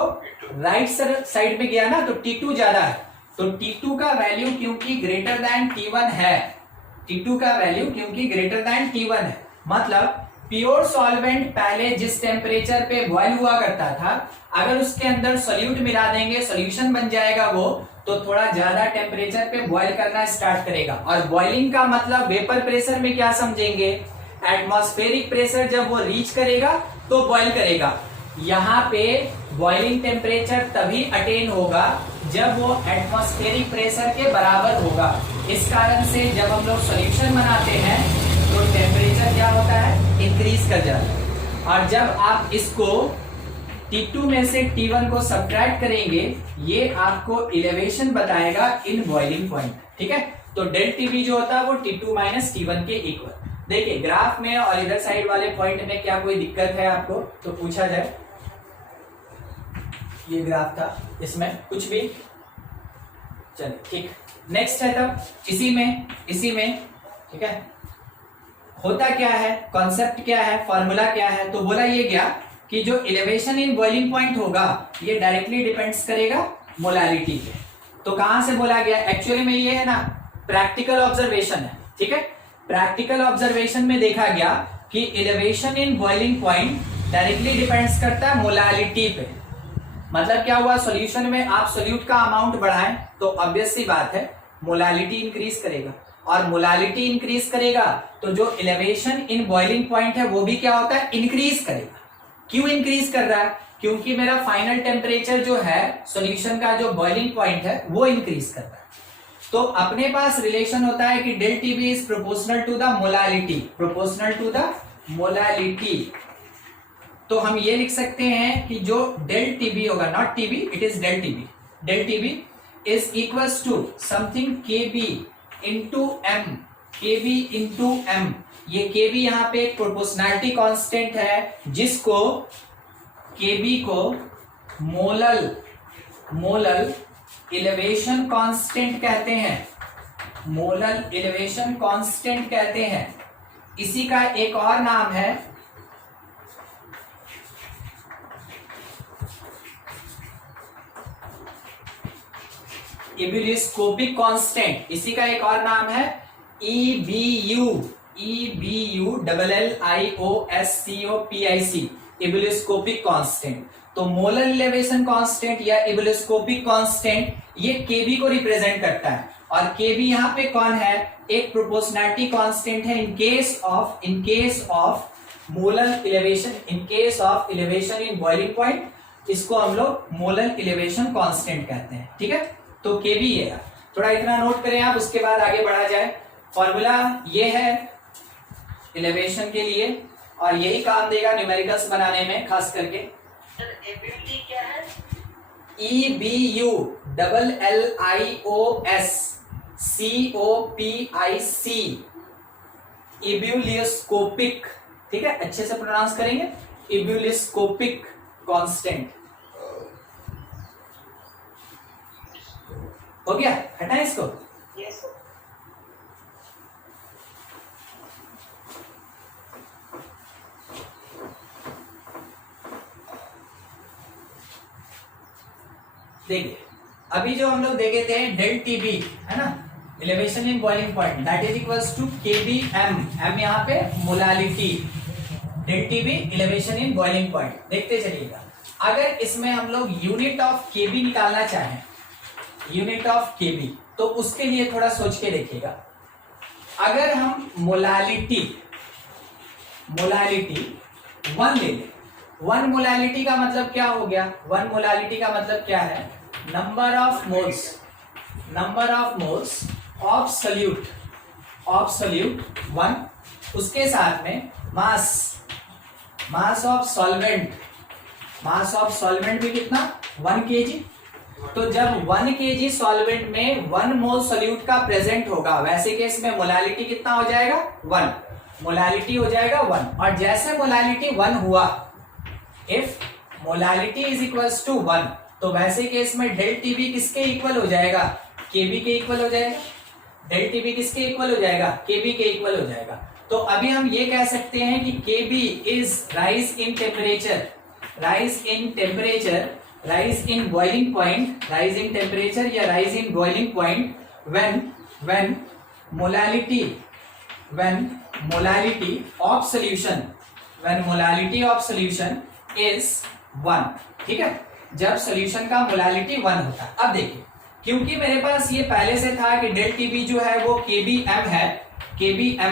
राइट साइड में गया ना, तो T2 ज्यादा है। तो T2 का वैल्यू क्योंकि ग्रेटर देन T1 है, T2 का वैल्यू क्योंकि ग्रेटर देन T1 है, मतलब प्योर सॉल्वेंट पहले जिस टेम्परेचर पे बॉयल हुआ करता था, अगर उसके अंदर सोल्यूट मिला देंगे, सॉल्यूशन बन जाएगा वो, तो थोड़ा ज्यादा टेम्परेचर पे बॉयल करना स्टार्ट करेगा। और बॉइलिंग का मतलब वेपर प्रेशर में क्या समझेंगे, एटमॉस्फेरिक प्रेशर जब वो रीच करेगा तो बॉयल करेगा। यहाँ पे बॉइलिंग टेम्परेचर तभी अटेन होगा जब वो एटमॉस्फेरिक प्रेशर के बराबर होगा। इस कारण से जब हम लोग सॉल्यूशन बनाते हैं तो टेम्परेचर क्या होता है, इंक्रीज कर जाता है। और जब आप इसको T2 में से T1 को सब्ट्रैक्ट करेंगे, ये आपको इलेवेशन बताएगा इन बॉइलिंग पॉइंट। ठीक है, तो डेल टीबी जो होता है वो T2 माइनस T1 के इक्वल। देखिए ग्राफ में और इधर साइड वाले पॉइंट में क्या कोई दिक्कत है आपको, तो पूछा जाए। ये ग्राफ था, इसमें कुछ भी, चलिए ठीक। नेक्स्ट है तब इसी में ठीक है, होता क्या है, कॉन्सेप्ट क्या है, फॉर्मूला क्या है, तो बोला ये गया कि जो इलेवेशन इन बॉइलिंग पॉइंट होगा ये डायरेक्टली डिपेंड्स करेगा मोलालिटी पे। तो कहां से बोला गया, एक्चुअली में ये है ना प्रैक्टिकल ऑब्जर्वेशन है। ठीक है, प्रैक्टिकल ऑब्जर्वेशन में देखा गया कि elevation in boiling point directly depends करता है मोलालिटी पे। मतलब क्या हुआ, सॉल्यूशन में आप सोल्यूट का अमाउंट बढ़ाएं तो ऑब्वियस सी बात है मोलालिटी इंक्रीज करेगा, और मोलालिटी इंक्रीज करेगा तो जो इलेवेशन इन बॉइलिंग पॉइंट है वो भी क्या होता है, इंक्रीज करेगा। क्यों इंक्रीज कर रहा है, क्योंकि मेरा फाइनल टेम्परेचर जो है सॉल्यूशन का जो बॉइलिंग पॉइंट है वो इंक्रीज कर रहा है। तो अपने पास रिलेशन होता है कि del TB is proportional to the molality, proportional to the molality. तो हम ये लिख सकते हैं कि जो डेल टीबी होगा, not TB, it is del TB, del TB is equals to something KB into M, KB into M. ये केबी यहाँ पे एक प्रोपोर्शनैलिटी कांस्टेंट है, जिसको केबी को मोलल इलेवेशन कांस्टेंट कहते हैं, मोलल इलेवेशन कांस्टेंट कहते हैं। इसी का एक और नाम है इब्यूलियोस्कोपिक कांस्टेंट, इसी का एक और नाम है EBU, EBULLIOSCOPIC, इब्यूलियोस्कोपिक कांस्टेंट। तो मोलर इलेवेशन कांस्टेंट या इब्यूलियोस्कोपिक कांस्टेंट ये केबी को रिप्रेजेंट करता है, और केबी यहाँ पे कौन है, एक प्रोपोर्शनैलिटी कांस्टेंट है in case of molar elevation, in case of elevation in boiling point, इसको हम लोग मोलर इलेवेशन कांस्टेंट कहते हैं। ठीक है, तो केबी ये है, थोड़ा इतना नोट करें आप, उसके बाद आगे बढ़ा जाए। फॉर्मूला ये है इलेवेशन के लिए, और यही काम देगा न्यूमेरिकल्स बनाने में खास करके। एबिलिटी क्या है, EBULLIOSCOPIC, इब्यूलियोस्कोपिक। ठीक है, अच्छे से प्रोनाउंस करेंगे, इब्यूलियोस्कोपिक कांस्टेंट। हो गया, हटाएं इसको। Yes sir. देखिए अभी जो हम लोग देखे थे डेल टीबी है ना, elevation in boiling point, that is equals to KB M, M यहाँ पे molality, del TB elevation in boiling point. देखते चलिएगा, अगर इसमें हम लोग यूनिट ऑफ केबी निकालना चाहें, यूनिट ऑफ केबी, तो उसके लिए थोड़ा सोच के देखिएगा। अगर हम मोलालिटी 1 ले लें, 1 मोलालिटी का मतलब क्या हो गया, 1 मोलालिटी का मतलब क्या है, number of moles of solute 1, उसके साथ में मास ऑफ सॉल्वेंट भी कितना 1 kg। तो जब 1 kg सॉल्वेंट में 1 मोल सोल्यूट का प्रेजेंट होगा, वैसे केस में मोलालिटी कितना हो जाएगा 1, मोलालिटी हो जाएगा 1। और जैसे मोलालिटी 1 हुआ, if molality is equals to 1, तो वैसे केस में डेल टीबी किसके इक्वल हो जाएगा, केबी के इक्वल हो जाएगा। डेल टीबी किसके इक्वल हो जाएगा, केबी के इक्वल हो जाएगा। तो अभी हम ये कह सकते हैं कि KB is rise in temperature, rise in boiling point, rise in temperature या rise in boiling point when molality of solution is 1, ठीक है, जब सॉल्यूशन का मोलालिटी 1 होता है। अब देखिए, क्योंकि मेरे पास ये पहले से था कि डेल टीबी जो है वो kbm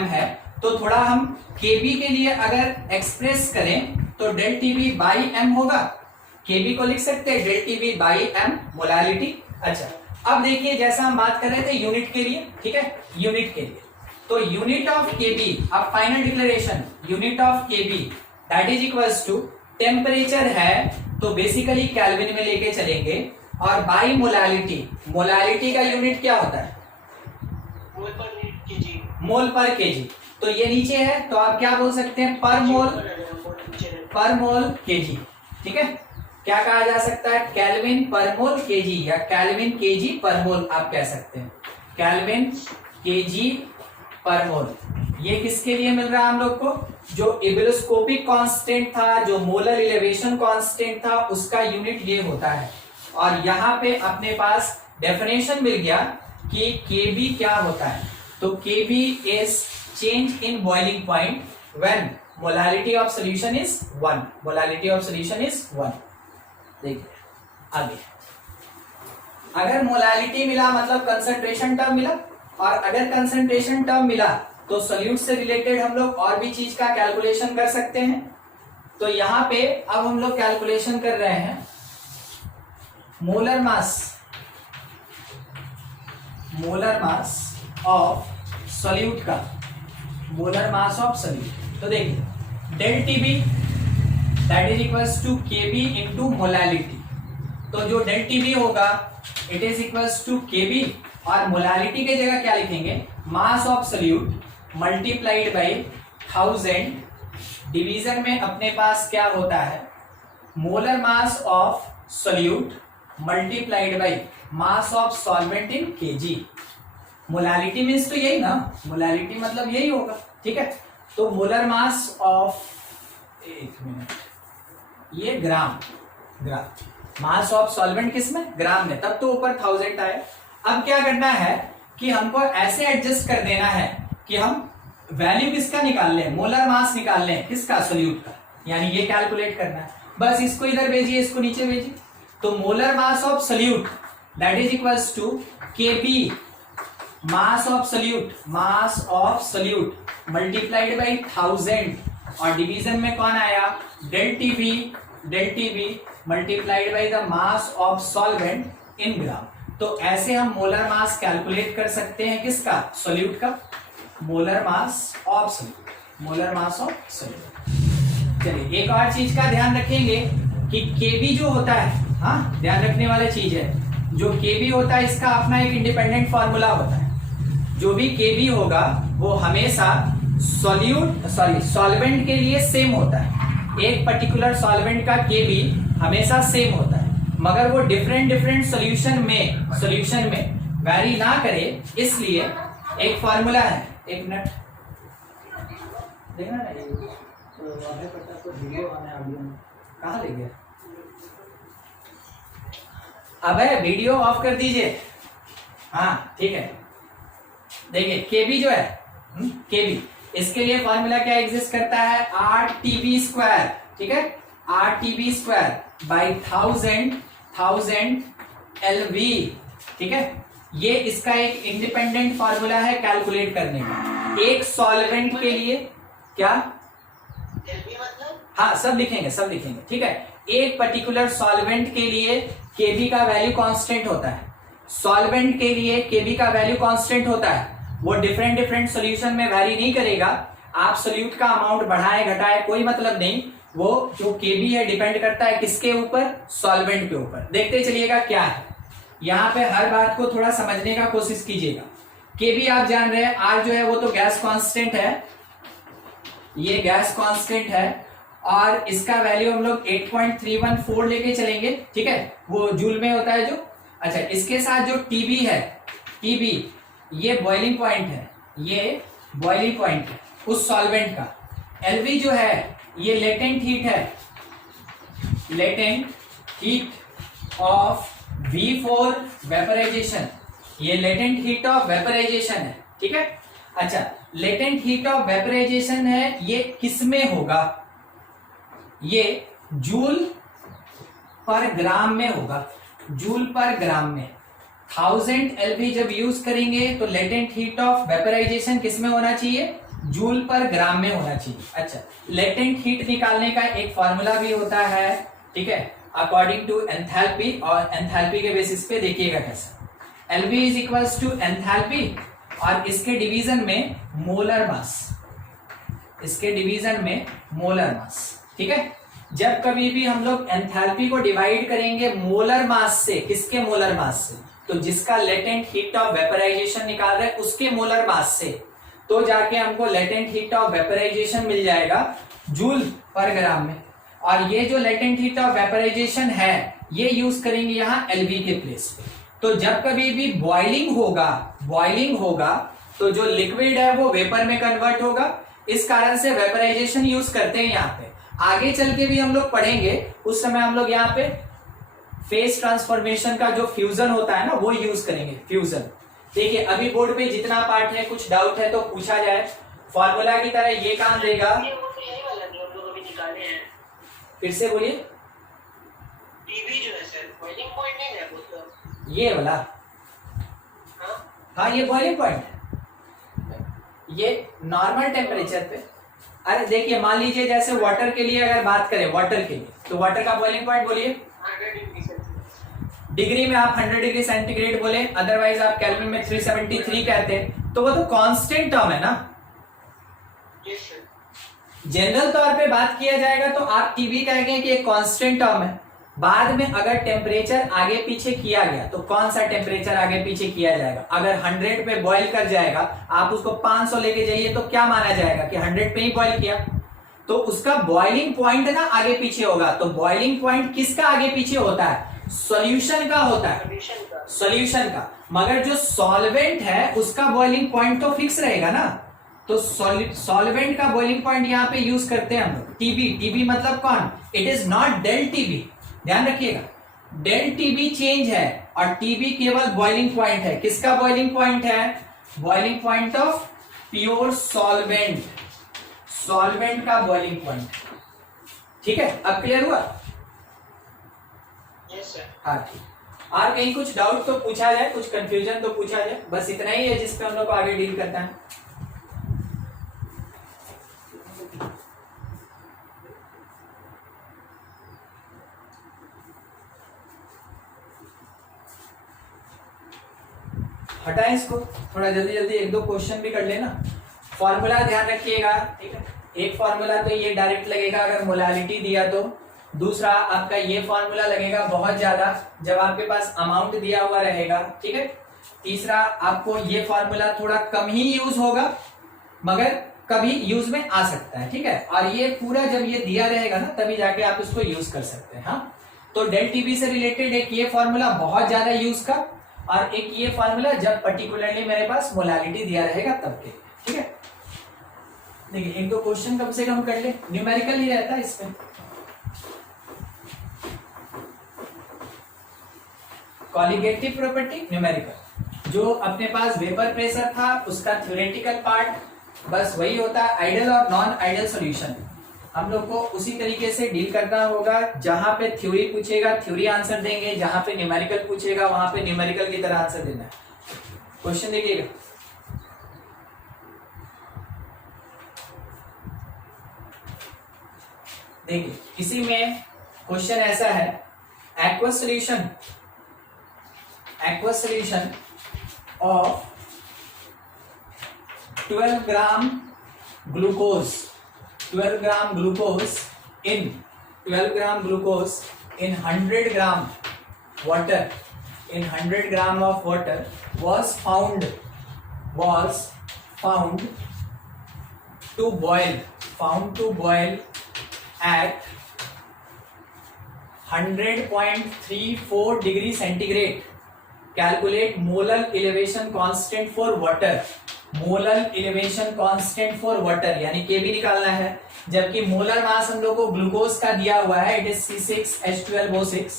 है, तो थोड़ा हम kb के लिए अगर एक्सप्रेस करें तो डेल टीबी बाई एम होगा। kb को लिख सकते हैं del TB by M molality. अच्छा, अब देखिए जैसा हम बात कर रहे थे यूनिट के लिए, ठीक है, यूनिट के लिए, तो यूनिट ऑफ kb, अब final declaration unit of kb that is equals to temperature है तो बेसिकली केल्विन में लेके चलेंगे, और बाई मोलालिटी का यूनिट क्या होता है, मोल पर केजी। तो ये नीचे है तो आप क्या बोल सकते हैं, पर मोल केजी, ठीक है। क्या कहा जा सकता है, केल्विन पर मोल केजी या केल्विन केजी पर मोल आप कह सकते हैं, केल्विन केजी पर मोल। ये किसके लिए मिल रहा है हम लोग को, जो इबेलोस्कोपिक कांस्टेंट था, जो मोलर इलेवेशन कांस्टेंट था, उसका यूनिट ये होता है। और यहाँ पे अपने पास डेफिनेशन मिल गया कि kb क्या होता है, तो kb is change in boiling point when molality of solution is 1, molality of solution is 1। देखिए आगे, अगर मोलालिटी मिला मतलब कंसंट्रेशन टर्म मिला, और अगर कंसंट्रेशन टर्म मिला तो सॉल्यूट से रिलेटेड हम लोग और भी चीज का कैलकुलेशन कर सकते हैं। तो यहां पे अब हम लोग कैलकुलेशन कर रहे हैं मोलर मास ऑफ सॉल्यूट का, मोलर मास ऑफ सॉल्यूट। तो देखिए del TB that is equals to KB into molality. तो जो डेल टीबी होगा it is equals to KB, और मोलालिटी के जगह क्या लिखेंगे, mass of solute multiplied by 1000, division में अपने पास क्या होता है, molar mass of solute multiplied by mass of solvent in KG. Molality means तो यही ना, मोलालिटी मतलब यही होगा, ठीक है। तो मोलर मास ऑफ, एक मिनट, ये ग्राम, मास ऑफ सॉल्वेंट किसमें, ग्राम में, तब तो ऊपर 1000 आए। अब क्या करना है कि हमको ऐसे एडजस्ट कर देना है कि हम वैल्यू किसका निकाल लें, मोलर मास निकाल लें, किसका, सोल्यूट का, यानी ये कैलकुलेट करना है। बस इसको इधर भेजिए, इसको नीचे भेजिए। तो molar mass of solute that is equals to KB mass of solute multiplied by 1000, और डिवीजन में कौन आया, del TB multiplied by the mass of solvent in gram. तो ऐसे हम मोलर मास कैलकुलेट कर सकते हैं, किसका, सोल्यूट का, मोलर मास ऑफ सोल्यूट। चलिए एक और चीज का ध्यान रखेंगे कि केबी जो होता है, हाँ ध्यान रखने वाली चीज है, जो केबी होता है इसका अपना एक इंडिपेंडेंट फॉर्मूला होता है। जो भी केबी होगा वो हमेशा सॉल्वेंट के लिए सेम होता है। एक पर्टिकुलर सॉल्वेंट का केबी हमेशा सेम होता है, मगर वो डिफरेंट सॉल्यूशन में वैरी ना करे, इसलिए एक फॉर्मूला है। एक मिनट देखना ना, तो वीडियो कहाँ ले गया, अबे वीडियो ऑफ कर दीजिए, हाँ ठीक है। देखिए केबी जो है, केबी, इसके लिए फॉर्मूला क्या एग्जिस्ट करता है, RTB स्क्वायर, ठीक है, RTB स्क्वायर बाई 1000 LV, ठीक है। ये इसका एक इंडिपेंडेंट फॉर्मूला है कैलकुलेट करने का। एक सॉल्वेंट के लिए क्या, हाँ सब लिखेंगे, ठीक है। एक पर्टिकुलर सॉल्वेंट के लिए केबी का वैल्यू कांस्टेंट होता है, वो डिफरेंट सॉल्यूशन में वैरी नहीं करेगा। आप सोल्यूट का अमाउंट बढ़ाए घटाए कोई मतलब नहीं, वो जो केबी है डिपेंड करता है किसके ऊपर, सॉल्वेंट के ऊपर। देखते चलिएगा क्या है, यहाँ पे हर बात को थोड़ा समझने का कोशिश कीजिएगा। केबी आप जान रहे हैं, आर जो है वो तो गैस कांस्टेंट है, ये गैस कांस्टेंट है और इसका वैल्यू हम लोग 8.314 लेके चलेंगे, ठीक है, वो जूल में होता है जो। अच्छा, इसके साथ जो टीबी है, टीबी ये बॉइलिंग पॉइंट है, ये बॉइलिंग पॉइंट है उस सॉल्वेंट का। एलवी जो है ये लेटेंट हीट है, latent heat of V4 vaporisation, ये लेटेंट हीट ऑफ वेपराइजेशन है, ठीक है। अच्छा, लेटेंट हीट ऑफ वेपराइजेशन है, ये किस में होगा, ये जूल पर ग्राम में होगा, जूल पर ग्राम में। 1000 एलवी जब यूज करेंगे तो लेटेंट हीट ऑफ वेपराइजेशन किस में होना चाहिए, जूल पर ग्राम में होना चाहिए। अच्छा, लेटेंट हीट निकालने का एक फॉर्मूला भी होता है, ठीक है, अकॉर्डिंग टू एंथैल्पी, और एंथैल्पी के बेसिस पे देखिएगा कैसा। LV is equals to enthalpy और इसके डिवीजन में मोलर मास, इसके डिवीजन में मोलर मास, ठीक है। जब कभी भी हम लोग एंथैल्पी को डिवाइड करेंगे मोलर मास से, किसके मोलर मास से, तो जिसका लेटेंट हीट ऑफ वेपराइजेशन निकाल रहे हैं उसके मोलर मास से, तो जाके हमको लेटेंट हीट ऑफ वेपराइजेशन मिल जाएगा जूल पर ग्राम में। और ये जो लेटेंट हीट ऑफ वेपराइजेशन है ये यूज करेंगे यहाँ एलवी के प्लेस पे। तो जब कभी भी बॉइलिंग होगा तो जो लिक्विड है वो वेपर में कन्वर्ट होगा, इस कारण से वेपराइजेशन यूज करते हैं यहाँ पे। आगे चल के भी हम लोग पढ़ेंगे, उस समय हम लोग यहाँ पे फेज ट्रांसफॉर्मेशन का जो फ्यूजन होता है ना वो यूज करेंगे, फ्यूजन। देखिए अभी बोर्ड पे जितना पार्ट है, कुछ डाउट है तो पूछा जाए। फॉर्मूला की तरह ये काम देगा, फिर से बोलिए। टीबी जो है सर बॉइलिंग पॉइंट नहीं है वो तो ये वाला, हाँ ये बॉइलिंग पॉइंट है, ये नॉर्मल टेम्परेचर पे। अरे देखिए मान लीजिए जैसे वाटर के लिए अगर बात करें, वाटर के लिए तो वाटर का बॉइलिंग पॉइंट बोलिए, 100 डिग्री में आप 100 डिग्री सेंटीग्रेड बोले, अदरवाइज आप केल्विन में 373 कहते हैं, तो वो तो कांस्टेंट टर्म है ना। जनरल तौर पे बात किया जाएगा तो आप टीबी कहेंगे कि एक कांस्टेंट टर्म है। बाद में अगर टेम्परेचर आगे पीछे किया गया तो कौन सा टेम्परेचर आगे पीछे किया जाएगा, अगर 100 पे बॉईल कर जाएगा, आप उसको 500 लेके जाइए तो क्या माना जाएगा कि 100 पे ही बॉईल किया, तो उसका बॉइलिंग पॉइंट ना आगे पीछे होगा। तो बॉइलिंग पॉइंट किसका आगे पीछे होता है, सॉल्यूशन का होता है, सॉल्यूशन का। मगर जो सॉल्वेंट है उसका बॉइलिंग पॉइंट तो फिक्स रहेगा ना, तो सॉल्वेंट का बॉइलिंग पॉइंट यहाँ पे यूज करते हैं हम लोग टीबी। टीबी मतलब कौन, it is not del TB, ध्यान रखिएगा, डेल टीबी चेंज है और टीबी केवल बॉइलिंग पॉइंट है। किसका बॉइलिंग पॉइंट है, boiling point of pure solvent, solvent का बॉइलिंग पॉइंट, ठीक है। अब क्लियर हुआ, यस सर। हाँ ठीक। और कहीं कुछ डाउट तो पूछा जाए, कुछ कंफ्यूजन तो पूछा जाए, बस इतना ही है जिसपे हम लोग को आगे डील करना है। हटाएं इसको, थोड़ा जल्दी जल्दी एक दो क्वेश्चन भी कर लेना। फॉर्मूला ध्यान रखिएगा, ठीक है। एक फॉर्मूला तो ये डायरेक्ट लगेगा अगर मोलालिटी दिया तो, दूसरा आपका ये फॉर्मूला लगेगा बहुत ज्यादा जब आपके पास अमाउंट दिया हुआ रहेगा, ठीक है। तीसरा आपको ये फॉर्मूला थोड़ा कम ही यूज होगा मगर कभी यूज में आ सकता है, ठीक है। और ये पूरा जब ये दिया रहेगा ना तभी जाके आप इसको यूज कर सकते हैं। हाँ, तो डेल टीबी से रिलेटेड एक ये फॉर्मूला बहुत ज्यादा यूज का, और एक ये फॉर्मूला जब पर्टिकुलरली मेरे पास मोलालिटी दिया रहेगा तब के, ठीक है। देखिए एक दो क्वेश्चन कम से कम कर ले, न्यूमेरिकल ही रहता है इसमें। कॉलिगेटिव प्रॉपर्टी न्यूमेरिकल, जो अपने पास वेपर प्रेशर था उसका थ्योरेटिकल पार्ट बस वही होता है। आइडियल और नॉन आइडियल सॉल्यूशन हम लोग को उसी तरीके से डील करना होगा। जहां पे थ्योरी पूछेगा थ्योरी आंसर देंगे, जहां पे न्यूमेरिकल पूछेगा वहां पे न्यूमेरिकल की तरह आंसर देना है। क्वेश्चन देखिएगा, देखिए इसी में क्वेश्चन ऐसा है, aqueous solution of 12 gram glucose, 12 gram glucose in 12 gram glucose in 100 gram water, in 100 gram of water was found to boil at 100.34 degree centigrade. Calculate molar elevation constant for water. Molar elevation constant for water यानी के भी निकालना है, जबकि मोलर मास हम लोग को ग्लूकोज का दिया हुआ है, इट इज C6H12O6।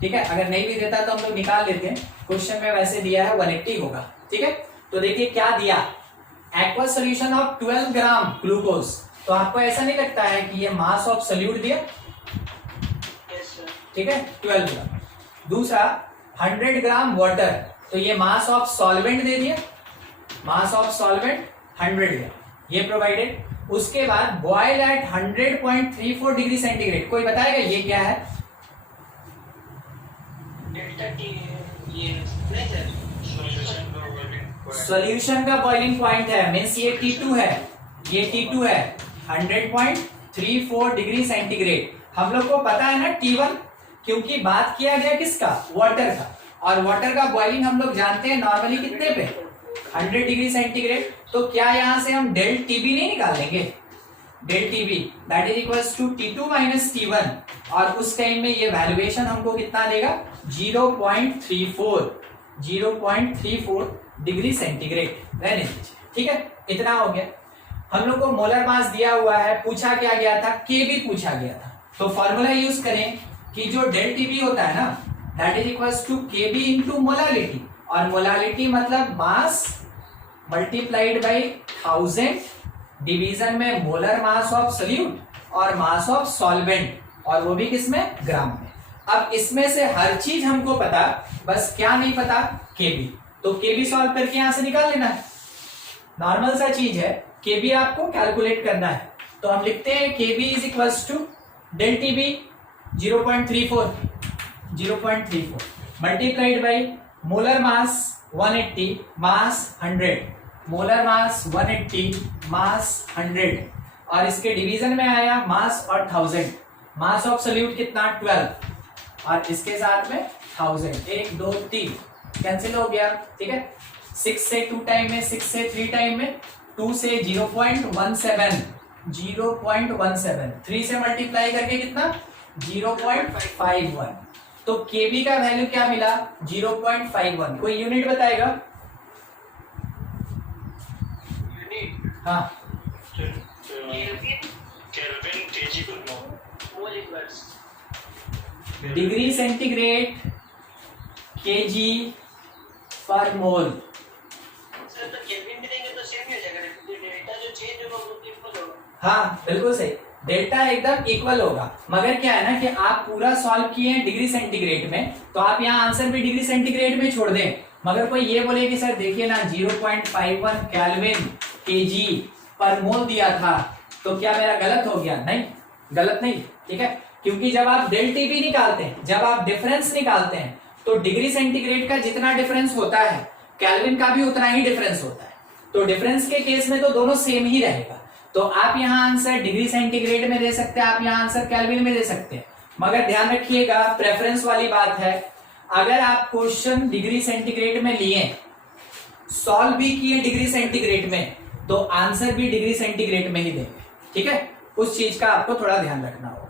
ठीक है, अगर नहीं भी देता तो हम लोग निकाल लेते हैं, क्वेश्चन में वैसे दिया है 180 होगा। ठीक है, तो देखिए क्या दिया, aqua solution of 12 gram glucose. तो आपको ऐसा नहीं लगता है कि ये मास ऑफ सॉल्यूट दिया? ठीक है, 12 ग्राम। दूसरा 100 ग्राम वाटर, तो ये मास ऑफ सॉल्वेंट दे दिया, मास ऑफ सॉल्वेंट 100 ग्राम, ये प्रोवाइडेड। उसके बाद बॉयल एट 100.34 डिग्री सेंटीग्रेड। कोई बताएगा ये क्या है? सॉल्यूशन का बॉइलिंग पॉइंट है, मींस ये T2 है, ये T2 है 100.34 डिग्री सेंटीग्रेड। हम लोग को पता है ना T1, क्योंकि बात किया गया किसका, वाटर का, और वाटर का बॉइलिंग हम लोग जानते हैं नॉर्मली कितने पे, 100 डिग्री सेंटीग्रेड। तो क्या यहां से हम डेल टीबी नहीं निकाल लेंगे, del TB that is equals to T2 minus T1, और उस टाइम में ये वैल्यूएशन हमको कितना देगा, 0.34 डिग्री सेंटीग्रेड रहने दीजिए। ठीक है, इतना हो गया। हम लोग को मोलर मास दिया हुआ है, पूछा क्या गया था, के भी पूछा गया था। तो फॉर्मूला यूज करें कि जो डेल टीबी होता है ना, दैट इज इक्वल्स टू के बी इंटू मोलालिटी, और मोलालिटी मतलब मास मल्टीप्लाइड बाई 1000 डिवीजन में मोलर मास ऑफ सॉल्यूट और मास ऑफ सॉल्वेंट, और वो भी किसमें, ग्राम में। अब इसमें से हर चीज हमको पता, बस क्या नहीं पता, केबी। तो केबी सॉल्व करके यहां से निकाल लेना है, नॉर्मल सा चीज है, केबी आपको कैलकुलेट करना है। तो हम लिखते हैं KB is equals to del TB 0.34 multiplied by molar mass 180 mass 100, molar mass 180 mass 100, और इसके डिवीजन में आया मास और 1000। मास ऑफ सॉल्यूट कितना, 12, और इसके साथ में 1000, 1 2 3 कैंसिल हो गया। ठीक है, 6 से 2 टाइम में, 6 से 3 टाइम में, 2 से 0.17, 3 से मल्टीप्लाई करके कितना, 0.51। तो केबी का वैल्यू क्या मिला, 0.51। कोई यूनिट बताएगा? यूनिट, हाँ, केल्विन केजी पर मोल इक्वल्स डिग्री सेंटीग्रेड केजी पर मोल। सर तो केल्विन भी देंगे तो सेम ही हो जाएगा, डेल्टा जो चेंज होगा वो इक्वल होगा। हाँ बिल्कुल सही, डेल्टा एकदम इक्वल होगा। मगर क्या है ना कि आप पूरा सॉल्व किए हैं डिग्री सेंटीग्रेड में, तो आप यहाँ आंसर भी डिग्री सेंटीग्रेड में छोड़ दें। मगर कोई ये बोले कि सर देखिए ना 0.51 केल्विन केजी पर मोल दिया था, तो क्या मेरा गलत हो गया? नहीं, गलत नहीं। ठीक है, क्योंकि जब आप डेल टीबी निकालते हैं, जब आप डिफरेंस निकालते हैं, तो डिग्री सेंटीग्रेड का जितना डिफरेंस होता है, केल्विन का भी उतना ही डिफरेंस होता है। तो डिफरेंस के केस में तो दोनों सेम ही रहेगा। तो आप यहाँ आंसर डिग्री सेंटीग्रेड में दे सकते हैं, आप यहाँ आंसर केल्विन में दे सकते हैं। मगर ध्यान रखिएगा, प्रेफरेंस वाली बात है, अगर आप क्वेश्चन डिग्री सेंटीग्रेड में लिए, सॉल्व भी किए डिग्री सेंटीग्रेड में, तो आंसर भी डिग्री सेंटीग्रेड में ही देंगे। ठीक है, उस चीज का आपको थोड़ा ध्यान रखना होगा।